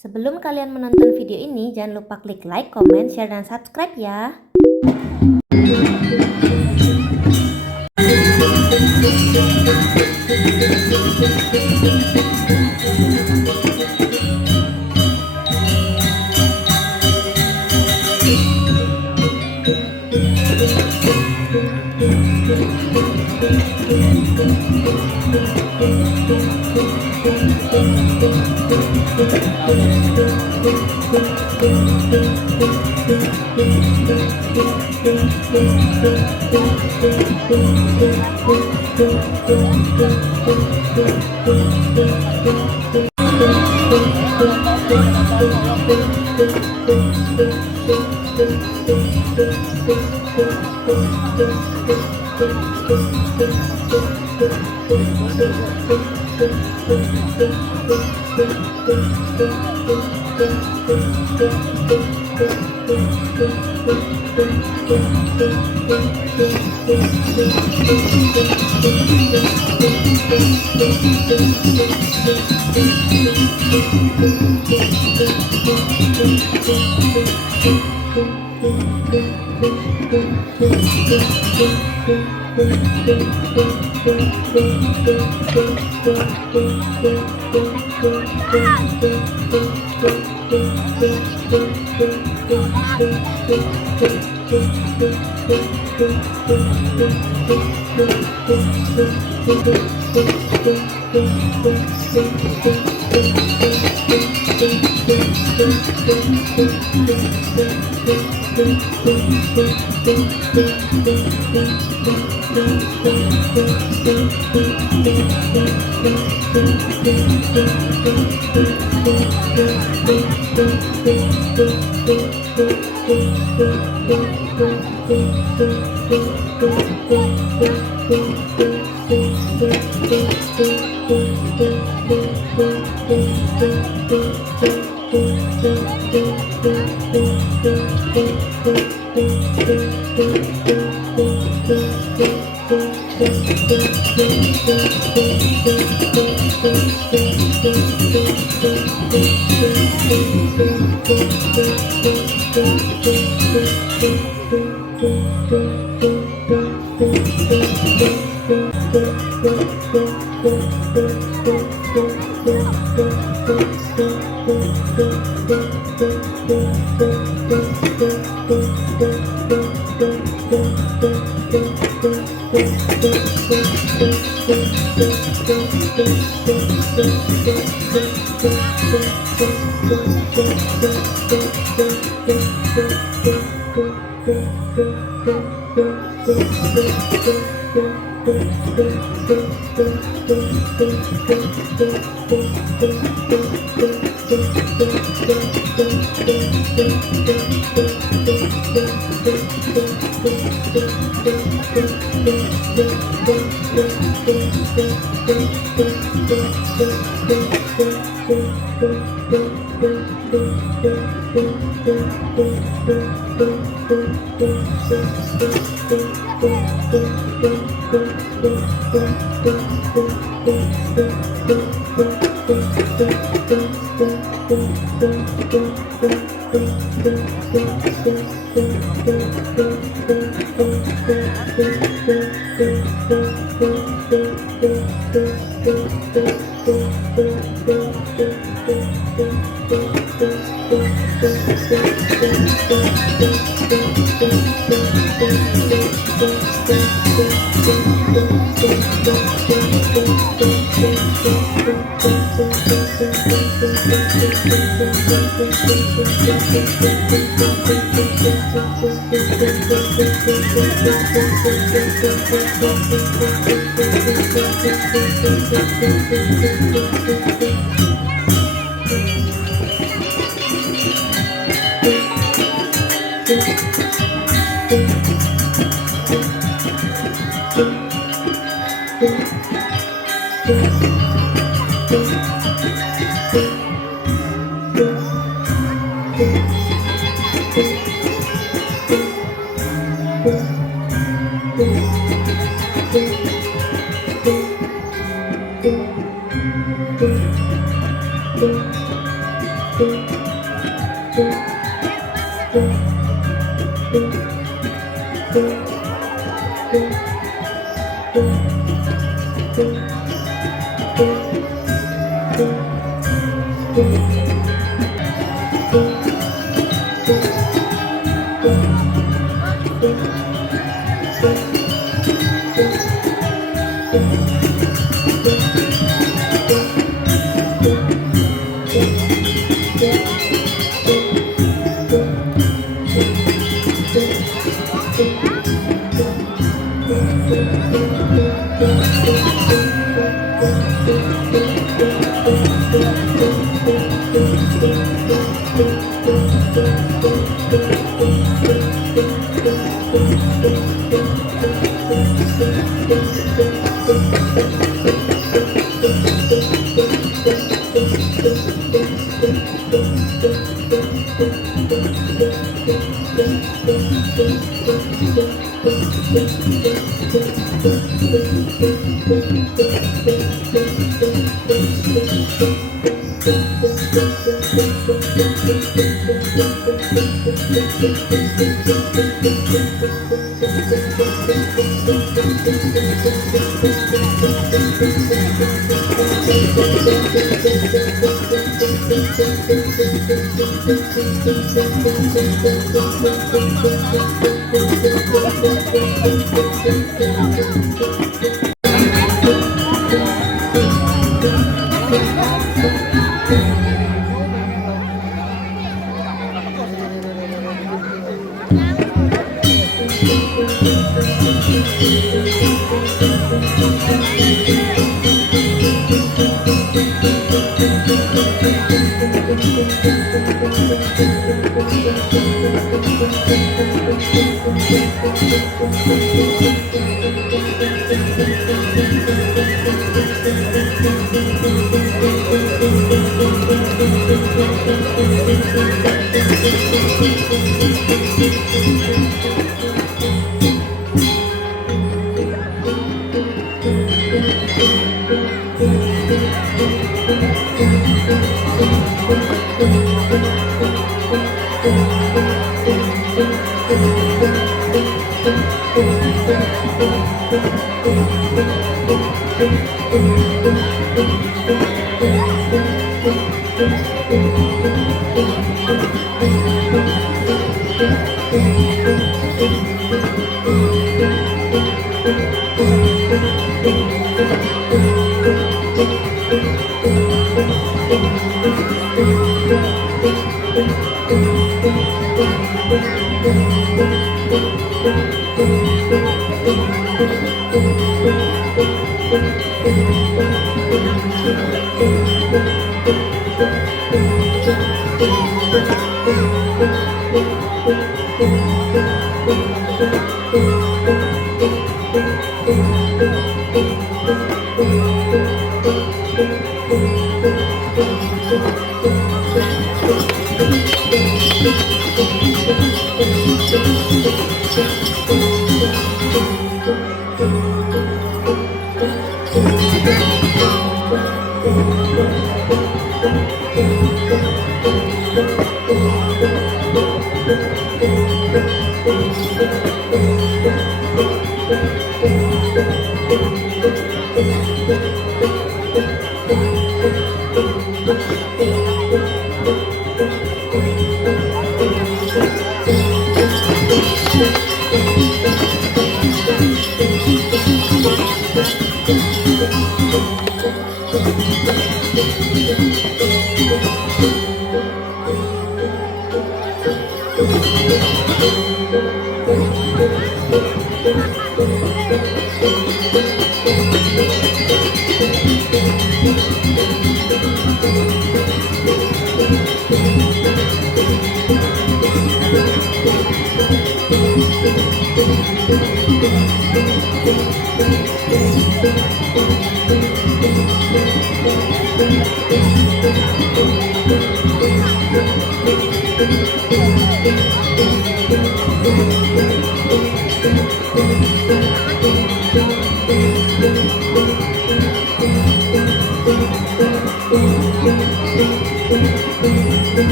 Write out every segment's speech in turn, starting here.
Sebelum kalian menonton video ini, jangan lupa klik like, comment, share, dan subscribe ya.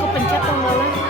Kepencet tombolnya.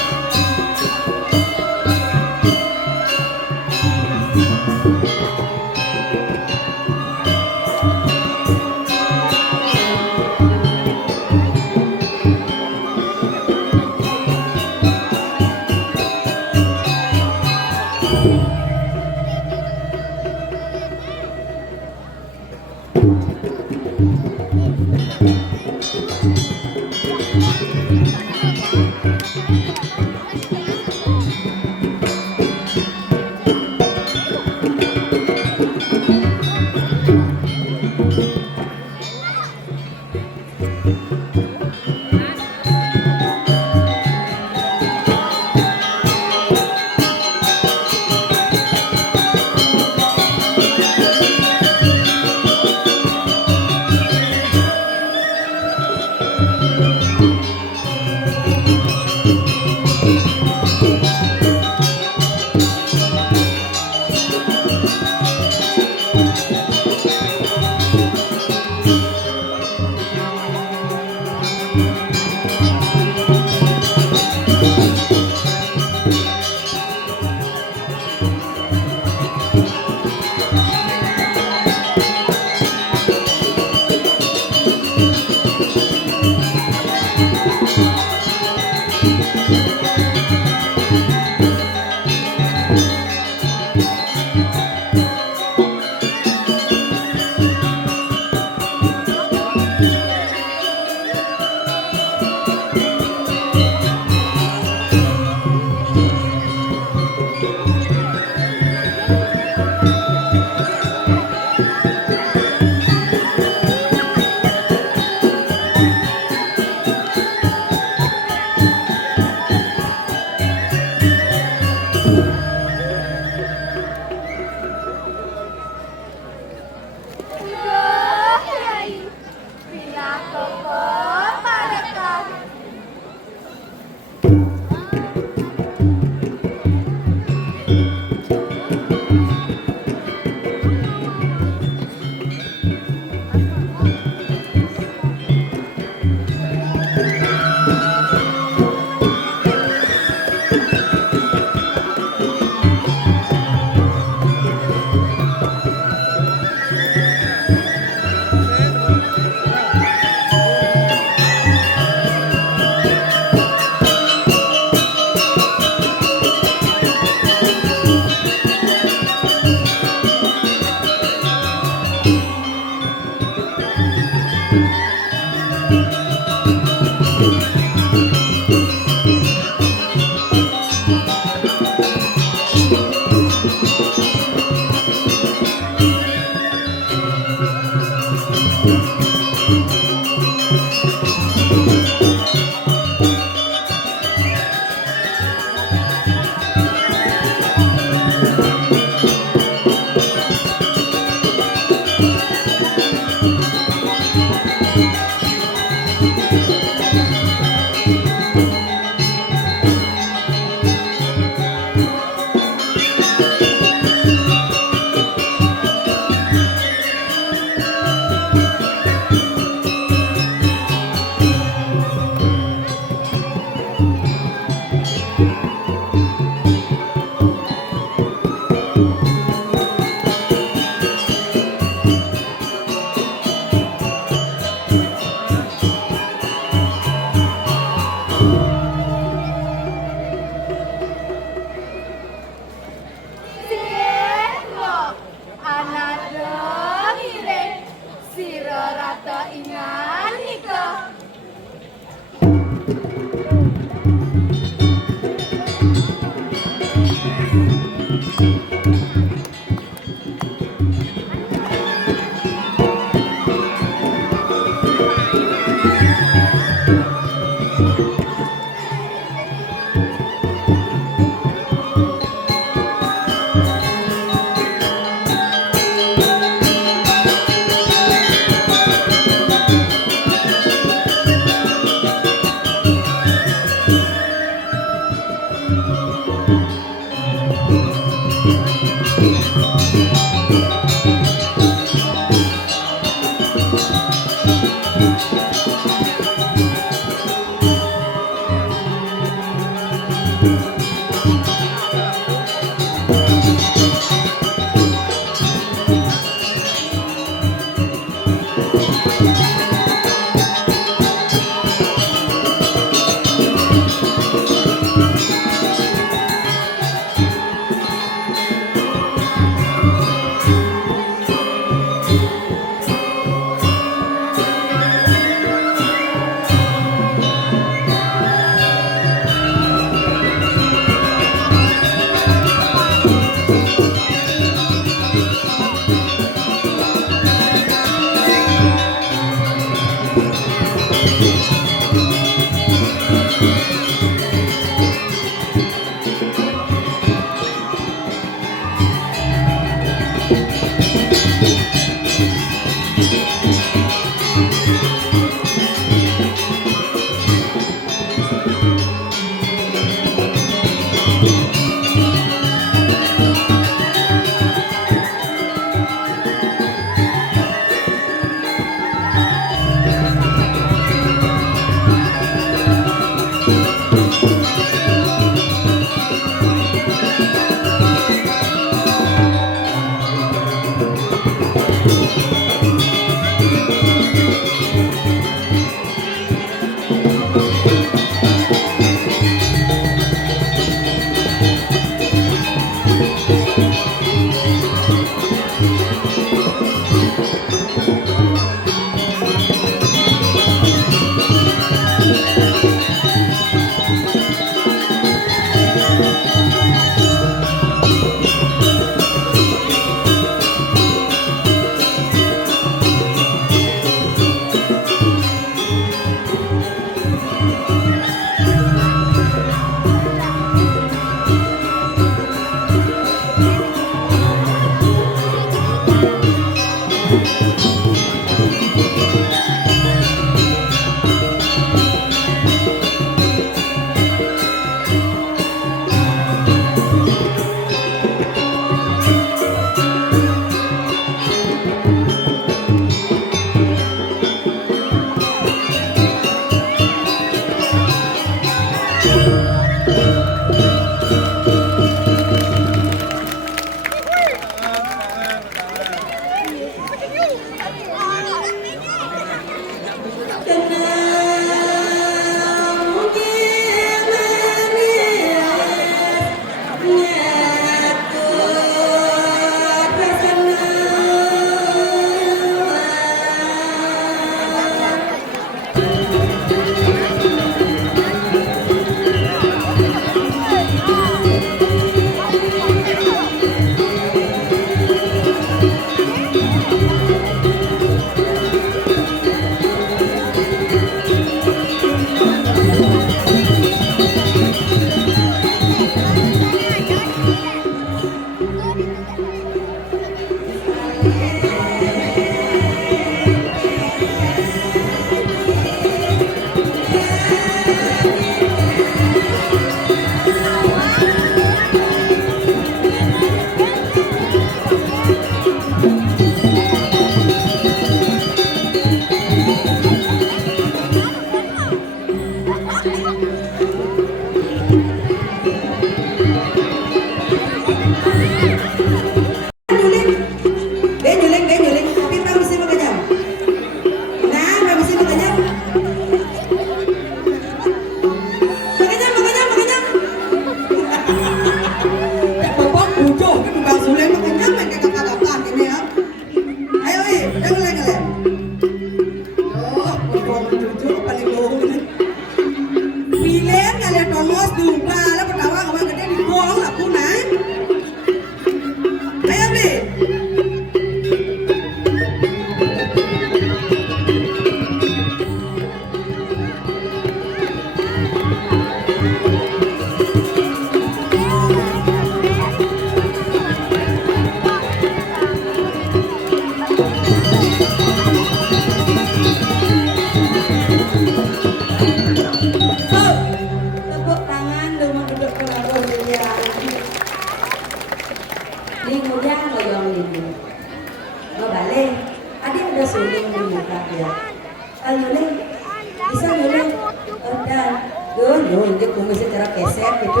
kumis secara keset gitu.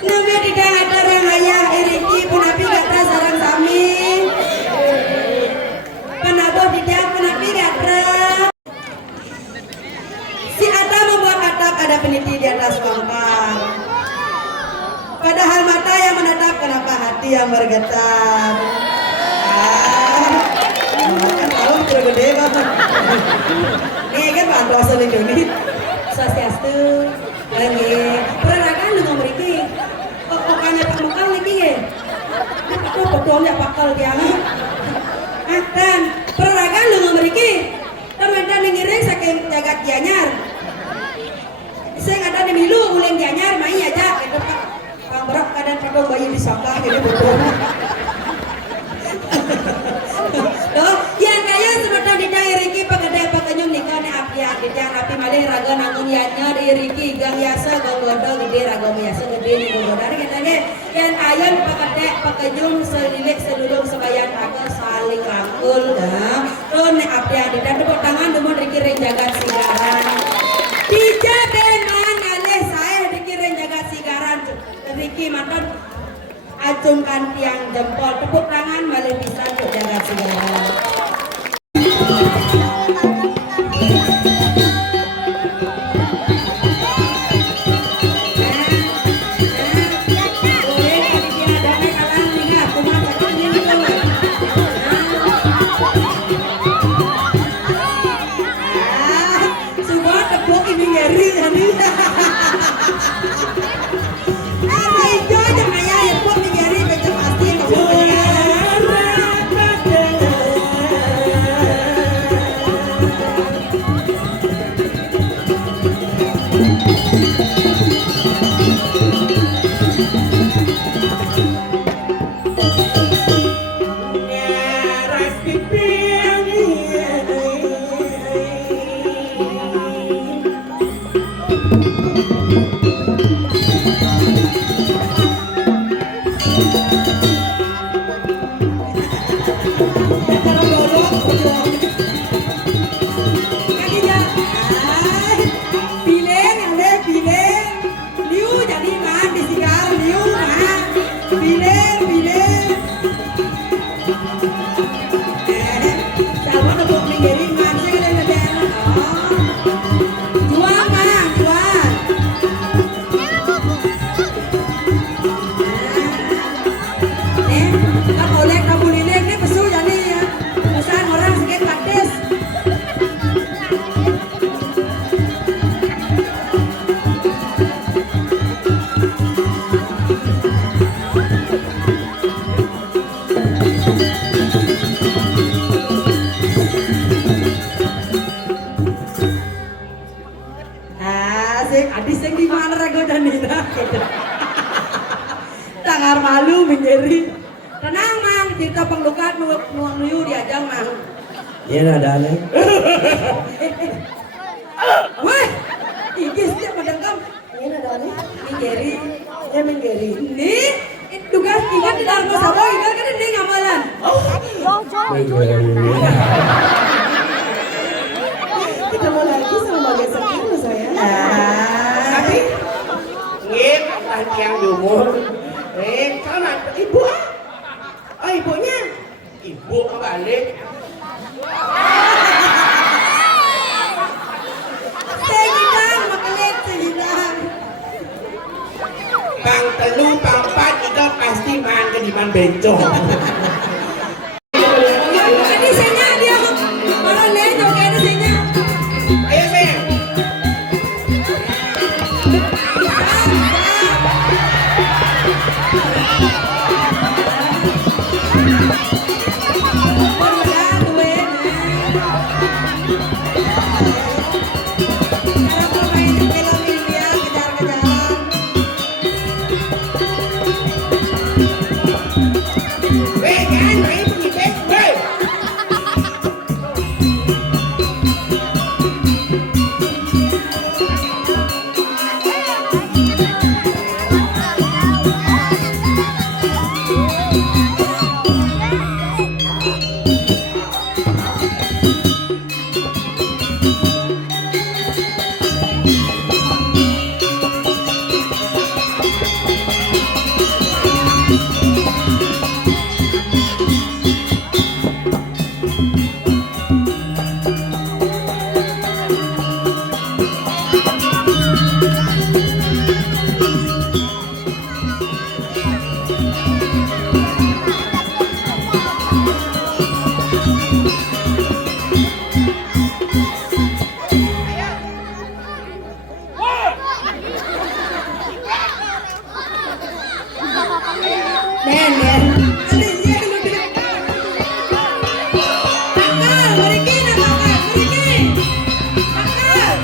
Nabi tidak ada orang ayah Eriki punapi gatra sarang sami. Penabo tidak punapi gatra. Si Ata membuat atap ada peniti di atas pangkal. Padahal mata yang menatap kenapa hati yang bergetar. Kan tahu gede banget. Nih kan bantu asal ini. Swastiastu. Nggih. Peranakan lu mriki. Kok kane Pak Mekal niki nggih. Aku betulnya bakal tiang. Dan peranakan lu mriki. Teman-teman ngiring saking jagat Gianyar. Saya ada di milu uleng Gianyar main aja gitu Pak. Kang berak kadang kadang bayi disangka gitu betul. Loh, yang kaya sebentar di Riki pagede paganyum nikah ne api aditang api malih raga nangun yanya di Riki gang yasa gang godo gede raga yasa gede ni godo dari kita ge yang ayon pagede paganyum selilik sedulur sebayan raga saling rangkul dah. Don ne api aditang tepuk tangan demon Riki reng jagat sigaran. Bija dengan alih saya Riki reng jagat sigaran. Riki mantan acungkan tiang jempol tepuk tangan malih bisa untuk jaga segala. Semua tepuk ini ngeri tadi. Tangar malu menjeri. Tenang mang, cerita penglukat nuang nuyu diajang mang. Iya ada aneh. Wah, igis dia padangkam. Iya ada aneh. Menjeri, ya menjeri. Nih, tugas kita di dalam sabo ini kan ini ngamalan. Ketemu lagi sama Bagas Sekilo saya. Tapi ngip tadi yang jumur. Sama ibu. Oh ibunya. Ibu balik. Sehidang makelit sehidang. Bang telu bang empat itu pasti makan ke depan bencong. Ini senya dia orang lain juga ini senya. Ayo Seng. Weh, Den. Aduh, iya lu dia. Bakal, mriki na bakal, mriki. Bakal.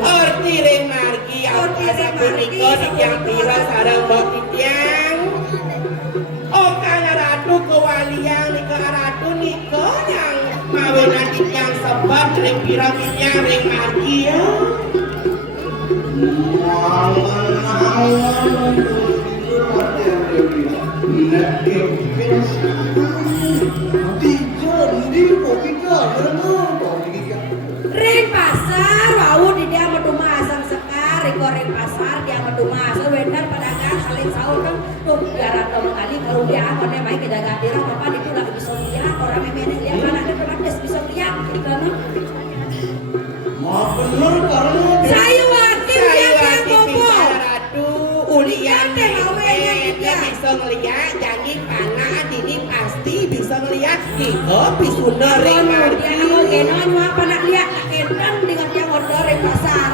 Arti ring margi apa punika tiang tira sareng bok tiang. Oh kana ratu kewalian nika ratu nika yang mawenan tiang sebab ring pirang tiang ring margi ya. Ring pasar, wau di dia meduma asam sekar, ring pasar dia meduma asal wedar pedagang saling sahur kan tuh biar dong kali kalau dia akan baik ke jaga diri apa itu lagi bisa lihat orang memang dia mana ada pedas bisa lihat gitu kan. Mau bener karena Saya wakil dia yang bobo. Ratu ulian teh awenya dia. Bisa ngeliat janji panah ini pasti bisa ngeliat iko pisuna ring margi. Dia mau genon apa nak lihat nak genon dengan dia order ring pasar.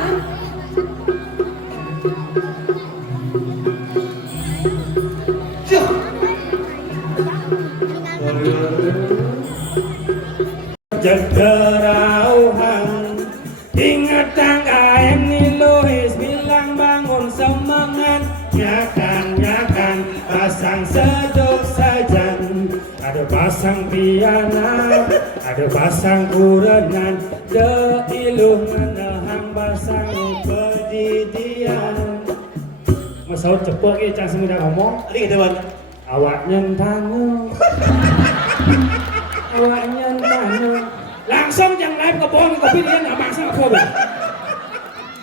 Jederauhan ingat tangga ini Louis bilang bangun semangat nyakan pasang seduh sajan ada pasang piana ada pasang kurenan de iluh menehang pasang pedidian masuk cepet ya cang semudah ngomong tadi kita banget. awaknya tanu awaknya tanu langsung yang live ke pohon kopi dia nggak maksa apa bu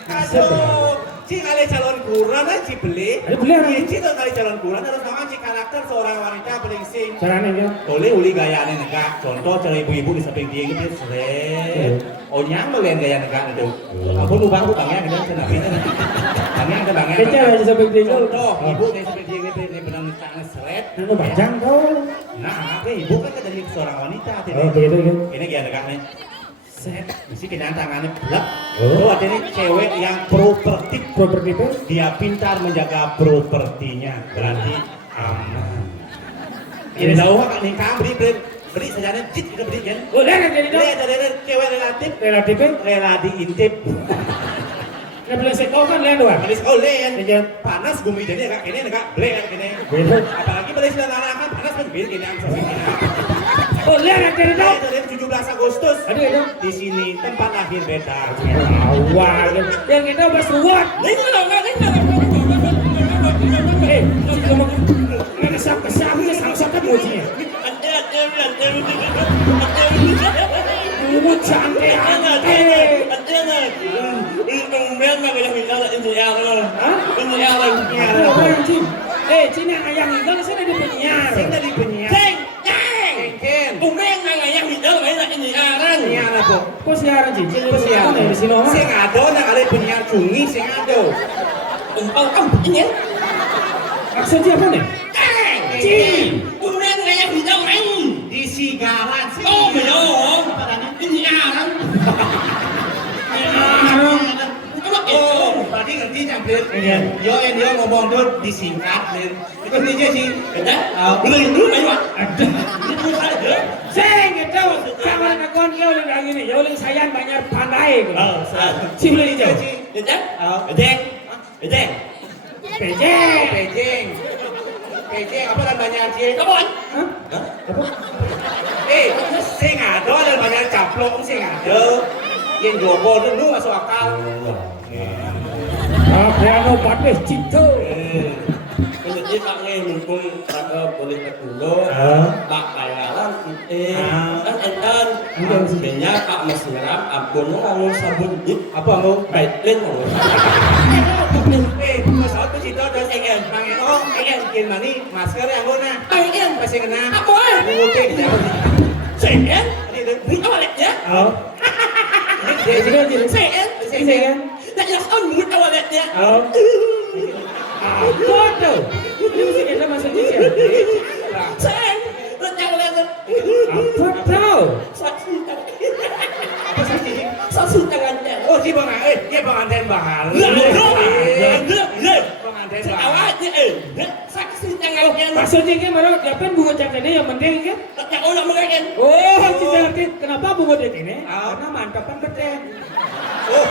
Aduh, Ci kali calon kurang kan Ci beli. Ada beli orang. Iya Ci tuh kali calon kurang terus sama Ci karakter seorang wanita paling sing. Caranya dia. Boleh uli gayanya negak. Contoh cara ibu-ibu di samping dia gitu seret. Oh nyang melihat gaya negak itu. Ampun lubang bangnya gitu kenapa itu. Bangnya ada bangnya. Kecil aja samping dia. Contoh ibu di samping dia gitu ini benar tangan seret. Nang bajang kau. Nah, apa ibu kan jadi seorang wanita. Oh begitu kan. Ini gaya negak nih. Set, mesti kena tangannya belak. Oh. Oh, ada nih cewek yang properti. Properti itu. Dia pintar menjaga propertinya, berarti aman. Ini tahu kan nih kang beri saja cit kita beri kan. Oh lihat jadi Dia dong. ada cewek relatif, Relatifnya. relasi intip. Nah boleh sekau kan lihat doang. Manis kau len, Iya. panas bumi jadi agak kene agak blek kene. Betul. Apalagi pada sudah kan panas kan bir kene ang sosok kene. Oh lihat jadi dong. Dari 17 Agustus. Ada ya dong. Di sini tempat lahir beta. Awal. Yang kita bersuat. Ngomong kesap kan mujinya. Mulut cantik. Cina ayang itu sana di penyiar. Sing dari penyiar. Ken. Penyiar apa? Kok siaran cincin? Penyiar. Di sini orang. Sing ado nang ada penyiar cungi sing ado. Maksudnya apa nih? Cing. Di Sigaran sih. Oh, berarti ngerti campur. Iya. Yo ngomong tuh disingkat, Lir. Itu dia sih. Sing itu sama nakon yo yang gini, yo yang sayang banyak pandai. Si boleh hijau. Pejek. Pejeng apa dan banyak sih? Hah? Sing ado dan banyak caplok sing ado. Yang jogo tuh lu masuk akal. Piano patih cinta. Jadi tak mumpung boleh kedua, tak bayaran kita, kan entan, sebenarnya kak mesiram, ampun kamu sabun dit, Apa lu? baiklin kamu. Masalah tuh cinta dan pengen bikin mani masker yang guna. Pasti kena. Apa? Mengutip jauh. Sen, Ini deh. ini awalnya, Oh. Dia juga sen, Sen. tak jelas on mood awalnya. Oh. Apa tuh? Ini mesti kita masuk cincin. Sen, lo jangan lihat. Apa tuh? Saksi tangannya. Oh, dia pengantin bahal. Pengantin bahal. Awalnya, saksi tangannya. Maksudnya kan mana dapat bunga cakene yang penting kan? Tak orang mengagen. Oh, cinta ngerti. Kenapa bunga dek ini? Karena mantapan beten. Oh,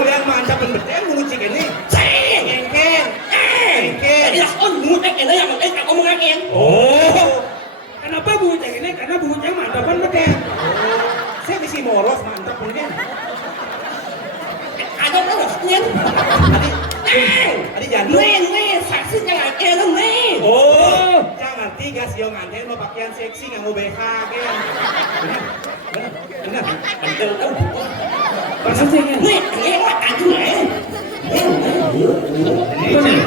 udah mantap bener ngucik ini. Sen, Engken. tak jelas on mood yang penting tak mengagen. Oh. Kenapa bunga cakene? Karena bunga mantapan beten. Saya bisa moros mantap mungkin. Ada apa maksudnya? Tadi jantung. Nih, saksi tangannya nih. Oh. Jangan tiga sih yang nganten mau pakaian seksi nggak mau BH kan. Benar. Betul tahu. Maksudnya kan? Nih, aduh Apa nih?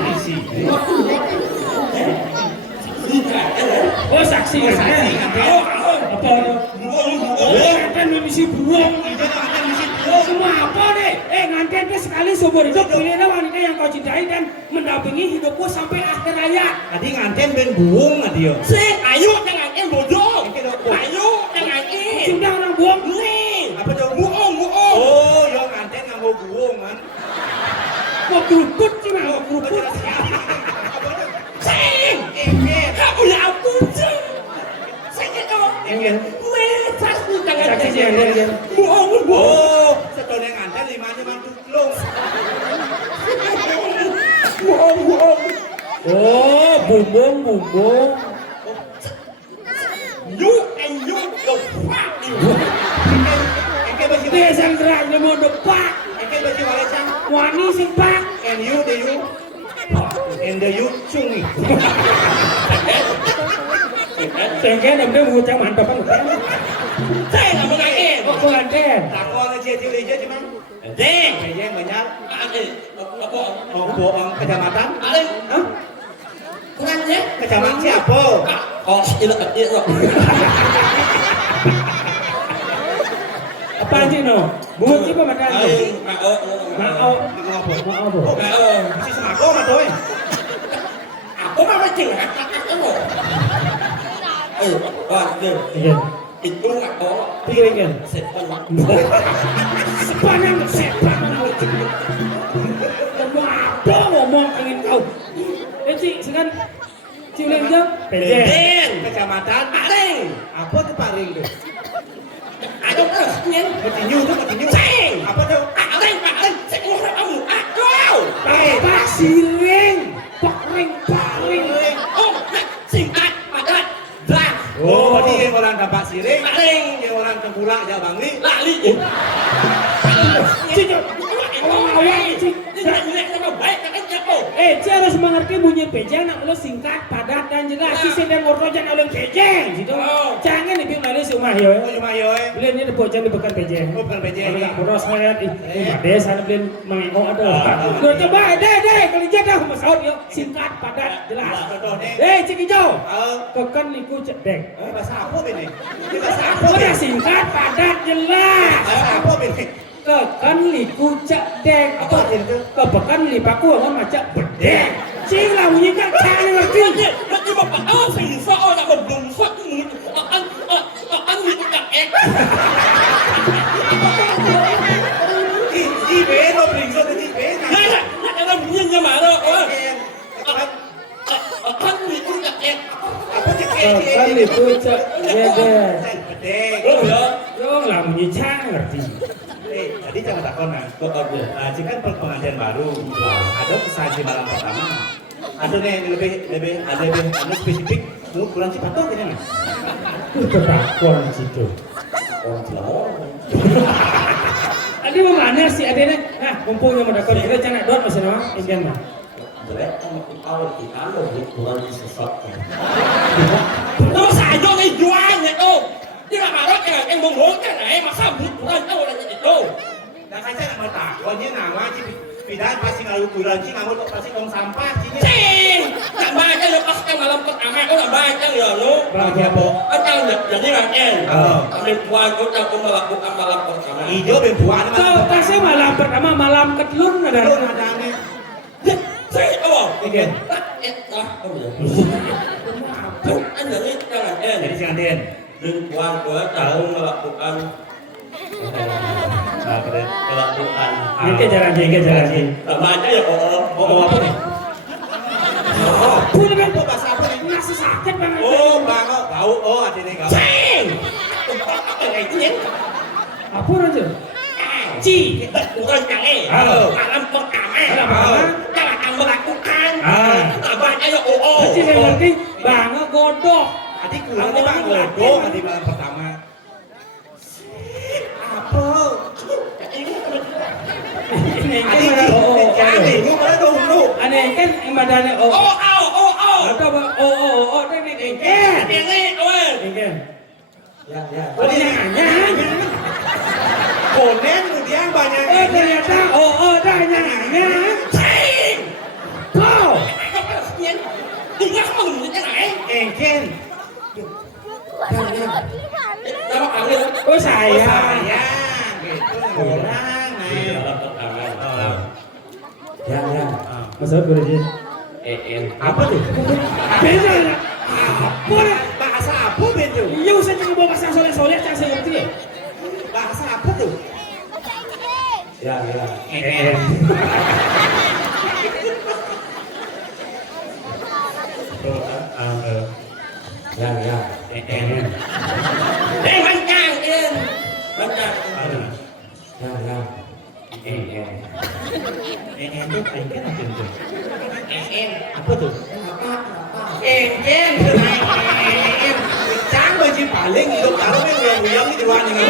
Oh, saksi kan? Saksi kan? Apa? Oh, kan misi buang. Semua apa deh? Nganten deh sekali seumur hidup pilihlah wanita yang kau cintai dan mendampingi hidupku sampai akhir hayat. Tadi nganten ben buung nggak dia? Sing, ayo tangannya bodoh. Ayo tangannya. Sudah orang buang. Nih, Apa tuh? buong. Oh, yang nganten nggak mau buung kan? Mau keruput sih mau keruput. Sing, Engken. kamu ya ampun sing. Sing itu. Engken. Nih, saksi tangannya. Saksi sih yang dia. Buong. Oh, setelah yang nganten limanya mantu belum. Buong. Oh, bumbung. You and you the fuck. Engken baju Dia sang terang mau depak. Engken baju walecang. Wani sing pak. And you, the you. And the you cungi. Sengke namanya mengucap mantapan betul. Saya nggak mengagen. Oh, nganten. Takut aja dia cuma. Deng. Kayaknya banyak. Oh, bohong kecamatan? Paling, Hah? kurangnya. Kecamatan siapa? Oh, ini kecil kok. Apa aja no? Bungut sih pemadam. Aing, mau. Mau. Mau. Masih semako mah tuh. Aku mah macam aku. Waduh, Iya. itu nggak kok. Tiga kan. Setan. Sepanjang sepan. Ngomong ingin kau. Cik, sekarang Cileng jam. Pejen. Den, Kecamatan? paling. Apa tuh paling tuh? Aduh, nyen. Ketinyu tuh ketinyu. Ceng. Apa tuh? Paling. Cek orang kamu. Aduh. Pak Cileng. Pak Ring. Oh, nak singkat, padat, jelas. Oh, berarti yang orang dapat siring, Paling. yang orang tengkulak ya bangli. Lali. Cik, ngomong cik. Jelek sama baik kan siapa? Cik harus mengerti bunyi pejeng nak lo singkat, padat dan jelas. Cik sedang ngorok jangan oleh pejeng, gitu. Oh. Jangan dibilang dari semua yo. Oh, cuma yo eh. Belian ini bocah di bekan pejeng. Oh, bukan pejeng. Kalau nggak boros lihat, mades ada belian mengengkong ada. Lo coba, deh, kalau jatuh masaud yo, singkat, padat, jelas. Cik hijau, kekan niku cedek. Bahasa apa ini? Ini bahasa apa? Udah singkat, padat, jelas. Bahasa apa ini? Kekan liku cedek. Apa itu? Kebekan lipaku orang macam bedek. Cing lah bunyi kan cari ngerti. Nanti bapak sisa orang berbungsak akan minta Ibe lo bringso tadi ibe. Nah, ada bunyinya marah, akan minta Apa cek? Kekan liku cedek. Bedek. Oh ya, Yo lah bunyi cang ngerti. Tadi jangan takon nah. Cik kan pengajian baru. Ada pesaji malam pertama. Ada nih yang lebih spesifik. Lu kurang cepat tuh ini. Itu ketakon situ. orang Jawa. Adi mau mana sih adanya? Nah, kumpulnya mau dakon kita jangan dot masih nama Indian mah. Jelek sama kita kita lo bukan disesatkan. Terus aja nih jualnya tuh. Dia marah yang menggoda masa bukan tahu lagi itu. Nah kan saya nggak tahu, ini nama sih pindahan pasti ngalukuran sih kamu tuh pasti tong sampah sih. Cing, tak baca lo pas ke malam pertama kau tak baca ya lo. Baca apa? Baca jadi rakyat. Ambil buah kau tak mau melakukan malam pertama. Hijau bembuan Kau kasih malam pertama malam ketelun ada. Belum ada nih. Saya oh, Iya. oh ya. Tuh, anda ni jangan Jadi si Anden. dan buah kau tahu melakukan melakukan. Ini jalan jalan. Baca ya oh apa nih? Pun kan Apa bahasa apa nih? masih sakit banget. Oh, bangau, bau. Oh, ada nih kau. Cing, apa lagi ni? Apa aja? Ci. Bukan jangan. Halo. Malam pertama. Malam pertama. Jangan kamu melakukan. Ah. Baca ya oh. Ci saya ngerti banget godok. Adik kurang nih bang, logo di malam pertama. Apa? Ini Adik kan jadi, lu mana dulu? aneh kan badannya Oh, atau ini kan Ini, oh. ini kan Ya. oh nyanyi Konen dia banyak. ternyata dah nyanyi Cing. kau Tinggal kamu ni jangan. Engken. Nama kamu. oh saya Sayang, gitu. Orang, Ya. maksud boleh sih Apa tuh? beda lah apa lah Bahasa apa itu? iya usah jangan bawa bahasa soleh cak saya ngerti ya Bahasa apa tuh? Ya. Ya. Bancang. Ya. Engken tuh engken apa itu? Apa tuh? Engken. Cang baju paling hidup taruh yang uyang-uyang di luar dengan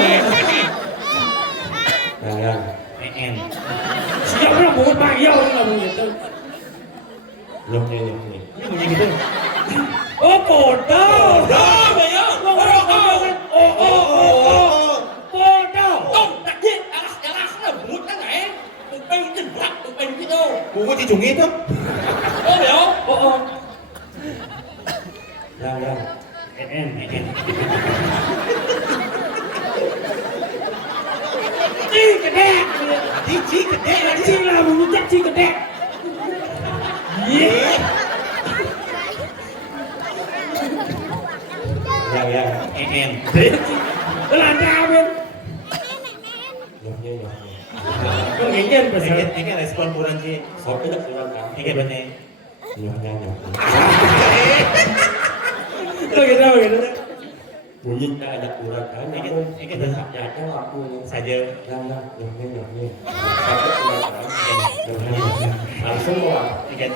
Ya. Engken. siapa yang bawa bayar orang begitu Belum ni. Ini bunyi gitu. oh bodoh Dah, bayar. bodoh Tông, tak ni. Alas lah. Buat kan Tupeng jebak, tupeng gitu. cungi tuh. Oh ya. Oh. Yang. En. Gede. Cici gede lagi. Cing lah mengucap cing gede. Iya. Yang. En. Belanda men. Yang. Kok ngegen pasal. En respon kurang sih. Sok tidak kurang kan. En bener. Yang. Kok gitu. Bunyi tak ada kurang kan. Yang dah jaga aku Saja. yang. Satu kurang kan. Langsung orang. Yang.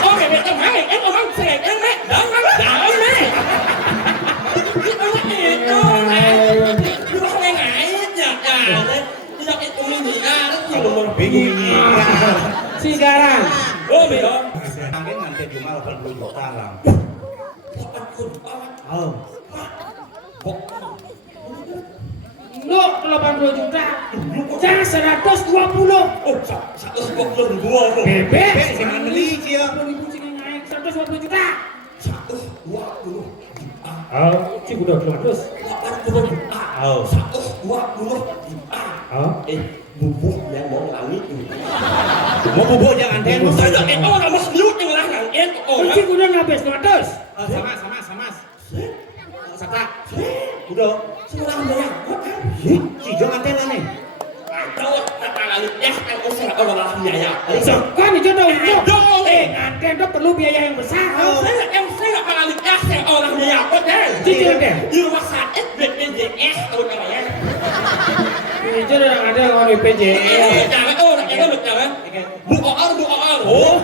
Oh, bebek teman, orang selek kan, Nek. Jangan, Nek. Itu, Nek. Lu kok ngain ya, Nek. Tidak itu ini kan. Bingung ini. Sigaran. Oh, Beo. Angin nanti cuma 80 juta lah. Oh. Lu 80 juta. Jangan 120. Oh, 122. Bebek. Jangan beli sih ya. 20.000 sing naik 120 juta. 120. Oh, cik udah 200. 80 juta. Oh. 120 juta. Oh. Bubuk yang mau langit itu. Mau bubuk jangan ten. Saya orang mas lu yang larang orang. Cik udah ngabis 200. Sama. Sata. Udah. Seorang banyak. Si jangan ten nih. Tahu kata langit aku sangat orang larang biaya. So, kan dijodoh. Nganten tuh perlu biaya yang besar. Saya nggak langit saya orang biaya. Oke. Cicil deh. Di rumah sakit BPJS tahu namanya. Ini udah ada orang BPJS. Jangan jangan. Bu OR. Oh.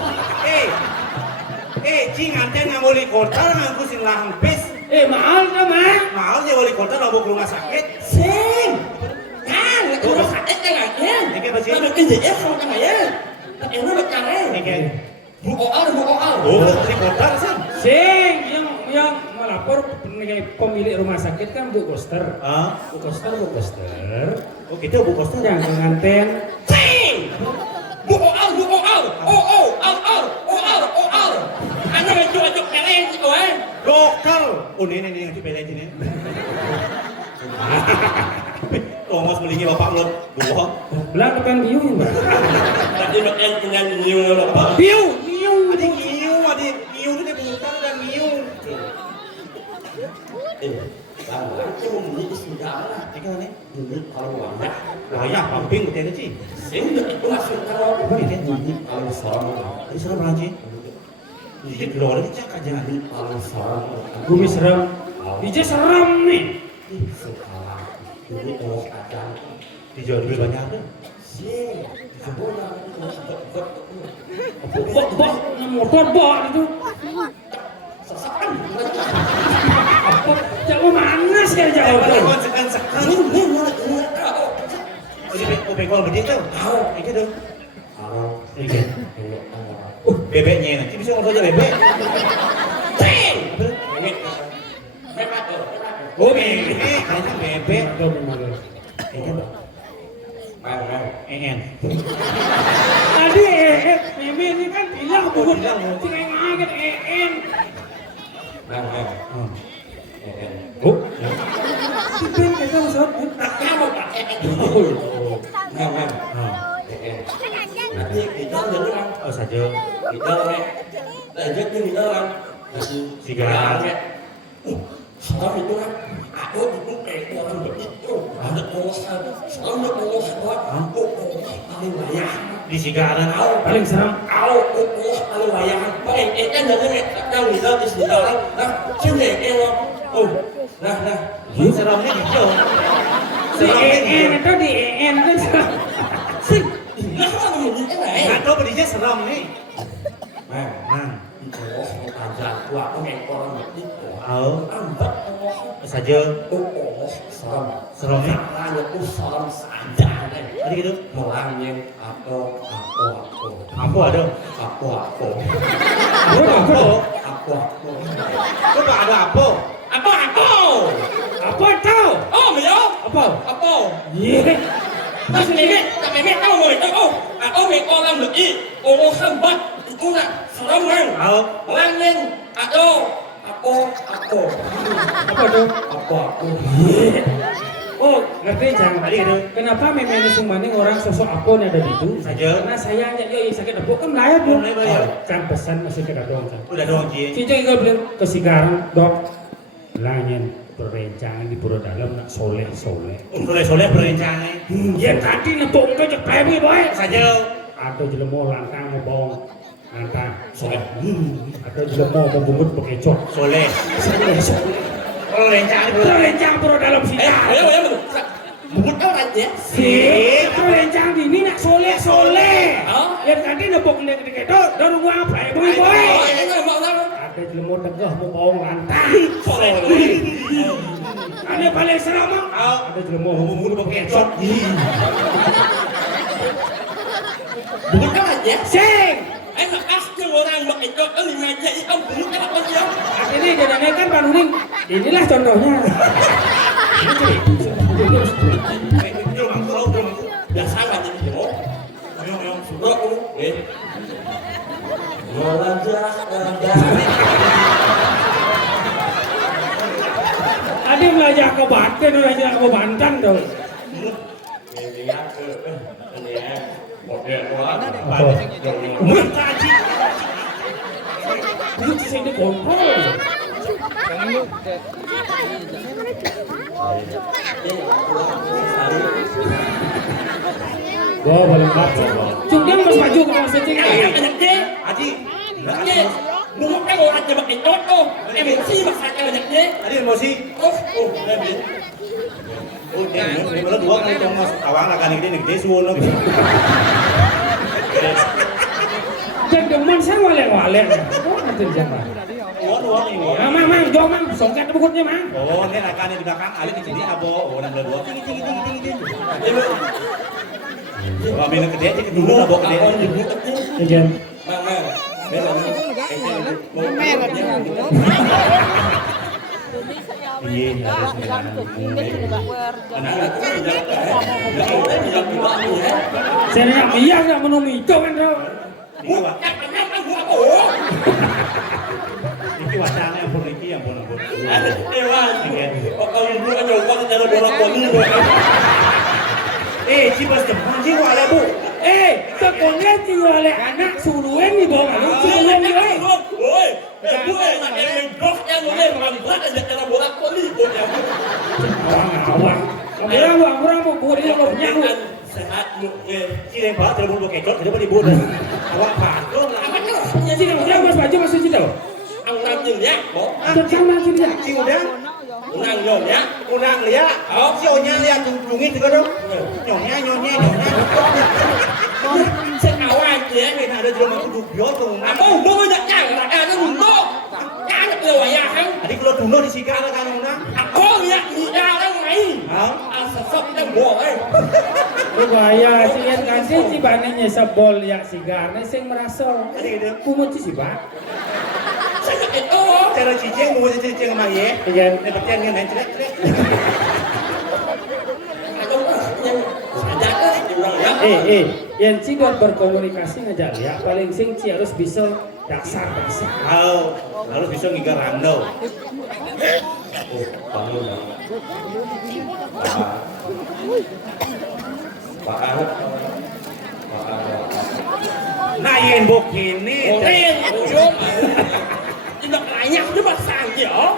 Cing anten nggak wali kota ngangku sing lahang pes. Mahal tuh mah. Mahal ya wali kota bawa ke rumah sakit. Sing. Kan, rumah sakit kan kan. Ini apa sih? Ada BPJS sama namanya. Enak bicara. Bu OR. Oh, wali kota sih. Sing yang melapor pemilik rumah sakit kan Bu Koster. Bu Koster. Oh gitu Bu Kosta. Jangan nganten. Sing. Bu OR. Anda mencucuk keren sih kowe. Dokter. Oh ini yang dipeleh ini. Oh mas melingi bapak lo dua. Belah tekan biu mbak. Tadi makan dengan nyium apa? Biu. Ada ngiu itu dia bukan dan ngiu. Sama itu ini sudah. Ini kan nih. Ini kalau wadah. Layak pamping betul sih. Sing itu masuk kalau ini kalau sama. Tadi sana berlanjut. Jadi keluar lagi cak aja. Kalau sama. Bumi serem. Ije serem nih. Sekarang ini kalau ada Dijual lebih banyak ada. sing. Bok motor bok itu. Jauh mana sih jauh? Sekan. Oh bengkol begitu. Tahu, itu dong. Ini. Bebeknya nanti bisa ngobrol aja bebek. Oh bebek, kayaknya bebek. Kayaknya En. Tadi Mimi ini kan bilang bukan sing ngaget en. Oh. Sipin kita usah. Nanti kita jadi Oh saja. kita lanjut nih kita Sigaran. Sekarang itu kan aku itu kayak orang begitu ada pengusaha sekarang ada pengusaha aku paling banyak Di sigaran. Paling serem. aku paling banyak paling kan dari yang kita di sini orang nah sini oh nah Ini seremnya gitu. Di en itu di en itu serem. sih nah orang ini kan Nggak tahu bedinya serem nih. nah itu tajam aku kayak orang begitu Oh ambak saja. serem Serem nih. caranya tuh serem saja Tadi gitu. melangin aku Aku ada. aku Aku apa? Kok nggak ada apa? Apa tahu? oh Mio Apa? apa Iya. Mas Mehmet, tak Mehmet tahu mau itu oh, aku make orang lagi, orang hambat itu nak serem kan? Orang yang aduh, aku. Apa tuh? Aku. Oh, ngerti jangan tadi itu. Kenapa memang summaning orang sosok aku ada di itu? Saja. Karena saya yang sakit aku kan melayar dong. Melayar. Kan pesan masih kita doang kan. Udah doang Ji. Cincin juga bilang ke Sigarang, dok. Langin berencana di pura dalam nak soleh. Soleh berencana. Ya tadi nepuk ke cepewi boy. Saja. Atau jelemo lantang ngebong. Lantang soleh. Atau jelemo membungkut bekecok. Soleh. Berencana pura dalam sini. Ayo. Bubut kau aja. Berencana di ini nak soleh. Ya tadi nepuk ke bekecok. Dorong gua apa ya boy. Ada jelemo tegah mau bawang lantang. Ada paling seram ada jelemo Bumbu bekecot. Bubut kau aja. sing. Enak asli orang bekecot ini meja itu bubut kau aja. Ini jadinya kan Pak Nuning. Inilah contohnya. Biasa kan jadi demo. Sudah aku. Melajah. Ada belajar ke Banten, belajar ke Banten dong. Itu sih di kontrol. Wah, balik baca. Cuma mas maju ke masa cing. Aji. Bubut kau orang je bekecot tu. Emosi maksudnya banyaknya. Tadi emosi. Lebih. Dia dua kali Thomas awang lah kan gede suwono. Dan demen saya wale. Oh, nanti jangan. Dua nih. Mang, jauh mang, songkat bukutnya mang. Oh, ini rekannya di belakang, Ali di sini abo, orang dua tinggi. Wah, minum gede aja dulu abo gede. Iya. Iya, Saya nak biar nak menung itu kan tau. Iki wacana ampun. Kalau ibu kan jauh banget cara bolak-balik. Cibas depan sih wala bu. Sekolahnya oleh anak suruhan nih bawa lu suruhan nih. Woi, ibu enak yang mendok yang boleh merambat aja cara bolak-balik. Orang mau buat dia mau punya bu. Sehat mungkin. Cileng pak, telepon bekecot, tidak boleh ibu. Awak patung lah. Sini udah mas baju masuk situ. Ang nantinya, bo. Sama sini ya. Si udah, Unang nyonya. unang lihat. Si onya lihat tunggu juga dong. Nyonya. Sekawan dia. Kita ada di rumah duduk tuh. Apa mau banyak yang ada untuk. Kan lewaya kan. Tadi kalau dulu di Sikara kan unang. Aku lihat dia orang lain. Asap dan boleh. Rupanya sih yang kasih si banenya sebol ya sigarnya sing merasa. Kumut sih pak. Saya itu. Cara cicing mau cicing sama ye. Iya. Nepetnya main celek. Yang cidot berkomunikasi ngajak ya paling sing harus bisa dasar. Harus bisa ngigar randau. Nah yang bok ini. Tidak banyak cuma saja.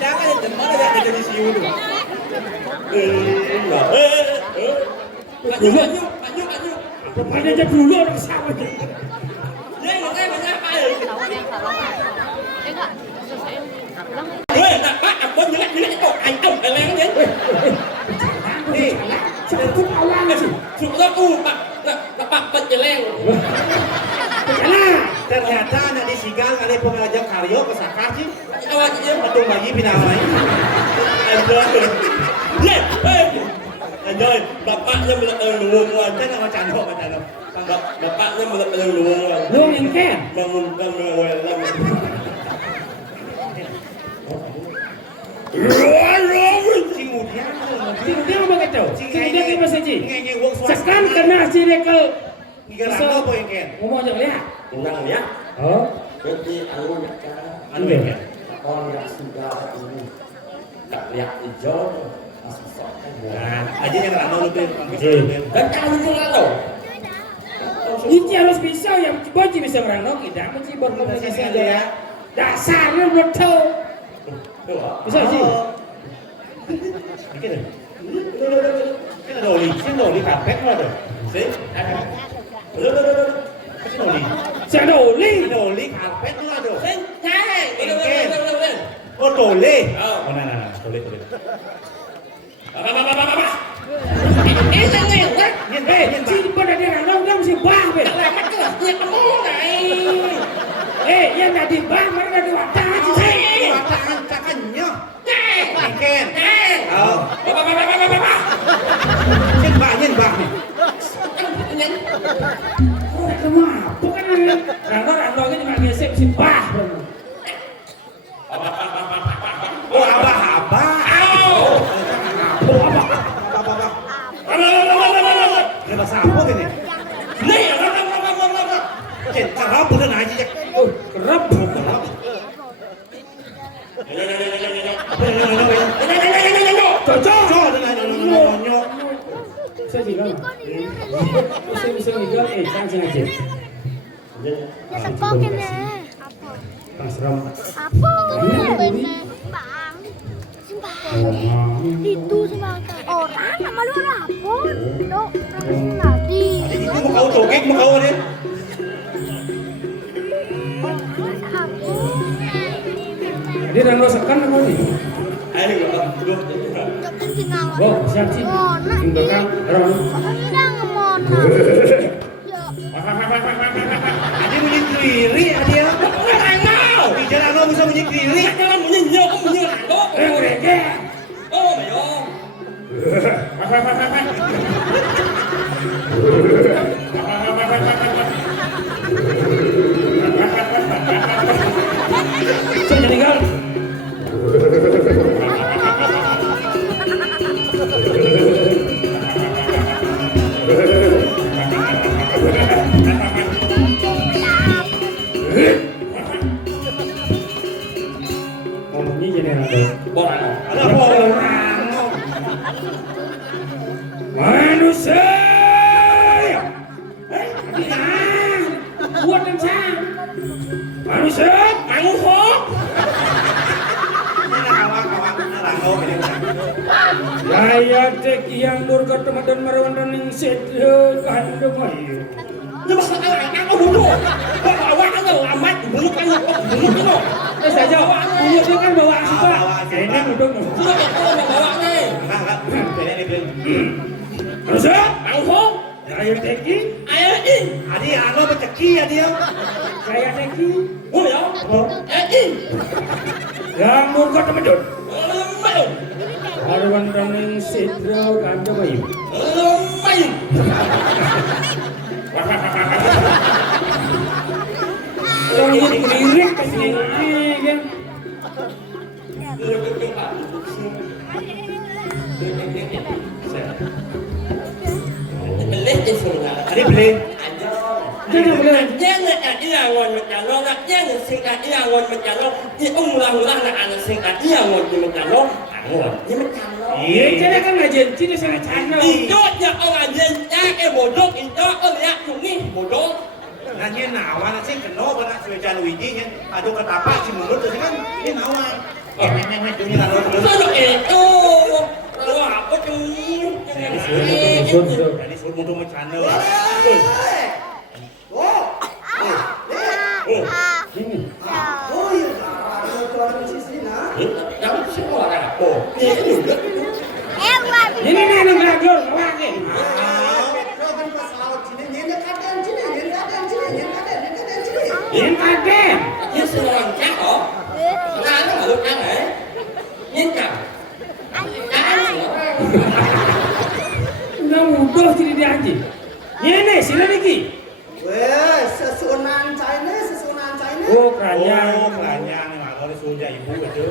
Jangan yang demar aja jadi siu tuh. Lanjut. Rupanya aja dulu orang sama. Dia banyak apa ya? Weh, nak pak, aku nyelak itu ayam eleng ya. Nih, cukup awal sih. Sudah pak, pak penjeleng. Ternyata anak di Sigal kali pengajak Karyo ke Sakar sih. Awak dia Betul lagi pinamai. Anjoy, bapaknya melewung Kita nama Cando. bapaknya melewung. Lu yang kan? Bangun melewung. Si Mudian. Si dia apa kacau? Si dia kan kena circle. Ngigar apa yang ken? Ngomong aja lihat. Undang ya. Oh, Jadi anu ya kan. Anu ya ken? Orang yang sudah ini tak lihat hijau masih sok. Nah, aja yang rano lebih Dan kamu juga lo. ini harus bisa yang Boci bisa merangkul kita mesti berkomunikasi aja ya. Dasarnya belum tahu. Bisa sih. Dikit deh. Kan ada oli karpet mah ada. Sih. Kan oli. Saya ada oli. Ada oli karpet mah ada. Cek. Oh, tole. Oh, nah, tole. Sini pada dia orang mesti bah be. Yang tadi bah mereka di wadah aja sih. Wataan cakannya. Ken. Oh. Nyen bah nih. Bukan rano ini cuma gesek si bah. Oh, abah. Ini bahasa apa ini? Nih, Ken, carap bener aja ya. Oh, kerap. Cocok. Nyok. Saya juga. Bisa juga. Jangan sengaja. Ya tepok ini. Apa? Pasram. Apa? Bang. Itu semangat. Orang nama lu apa? Dok, tadi. Itu mau kau togek, mau kau deh. Dia dan rasakan apa nih? ayo Jangan dinawan. Oh, siap sih. Yang belakang, Ron. Udah ngemon. Ya. Adi menyendiri, Adi. Bicara lo bisa menyendiri. jangan menyenyok, kamu menyerang. Rege. Oh, ayo. Saya tinggal. Ngomongnya jadi rado. Orang. Ada apa orang? Manusia. Buat yang sah. Manusia, kamu kok? Gaya tek yang durga teman marawan raning sedhe kandhe mayu. Ini masalah aku dulu. Awak aku amat belum kan belum itu. Saja, punya dia kan bawa asita. Ini mudeng. Sudah kau bawa nih. Manusia, kamu kok? Gaya teki, Ayo in. Adi, ano berceki, Adi. gaya teki. Oh ya. In. Yang durga teman Main. marawan raning sedhe kandhe mayu. Main. Langit lirik kan. Beli itu Adi beli. Jangan boleh. Jangan ada orang mencalon, jangan singkat dia orang mencalon. Di ulang-ulang nak anak singkat dia orang mencalon. Orang dia mencalon. Iya, jadi kan ngajen cina sana cana. Indoknya orang jenjang bodoh, indok lihat ini bodoh. Nanya nawan sih kenapa nak sejalan wijinya. Aduh ketapak si mulut terus kan ini nawan. Memang dunia lalu terus. Kalau itu, kalau apa tuh? Jadi suruh mutu macana. Yang semua apa? Ini nang ragor, awake. Yen kaden. Ini semua cak oh. Kita ada nggak lupa ya? Ini cak. Nang udah jadi dia anjing. Ini sila niki. Sesunan China. Oh, keranya. Oh, kelanyang mak kalau suruh ibu itu.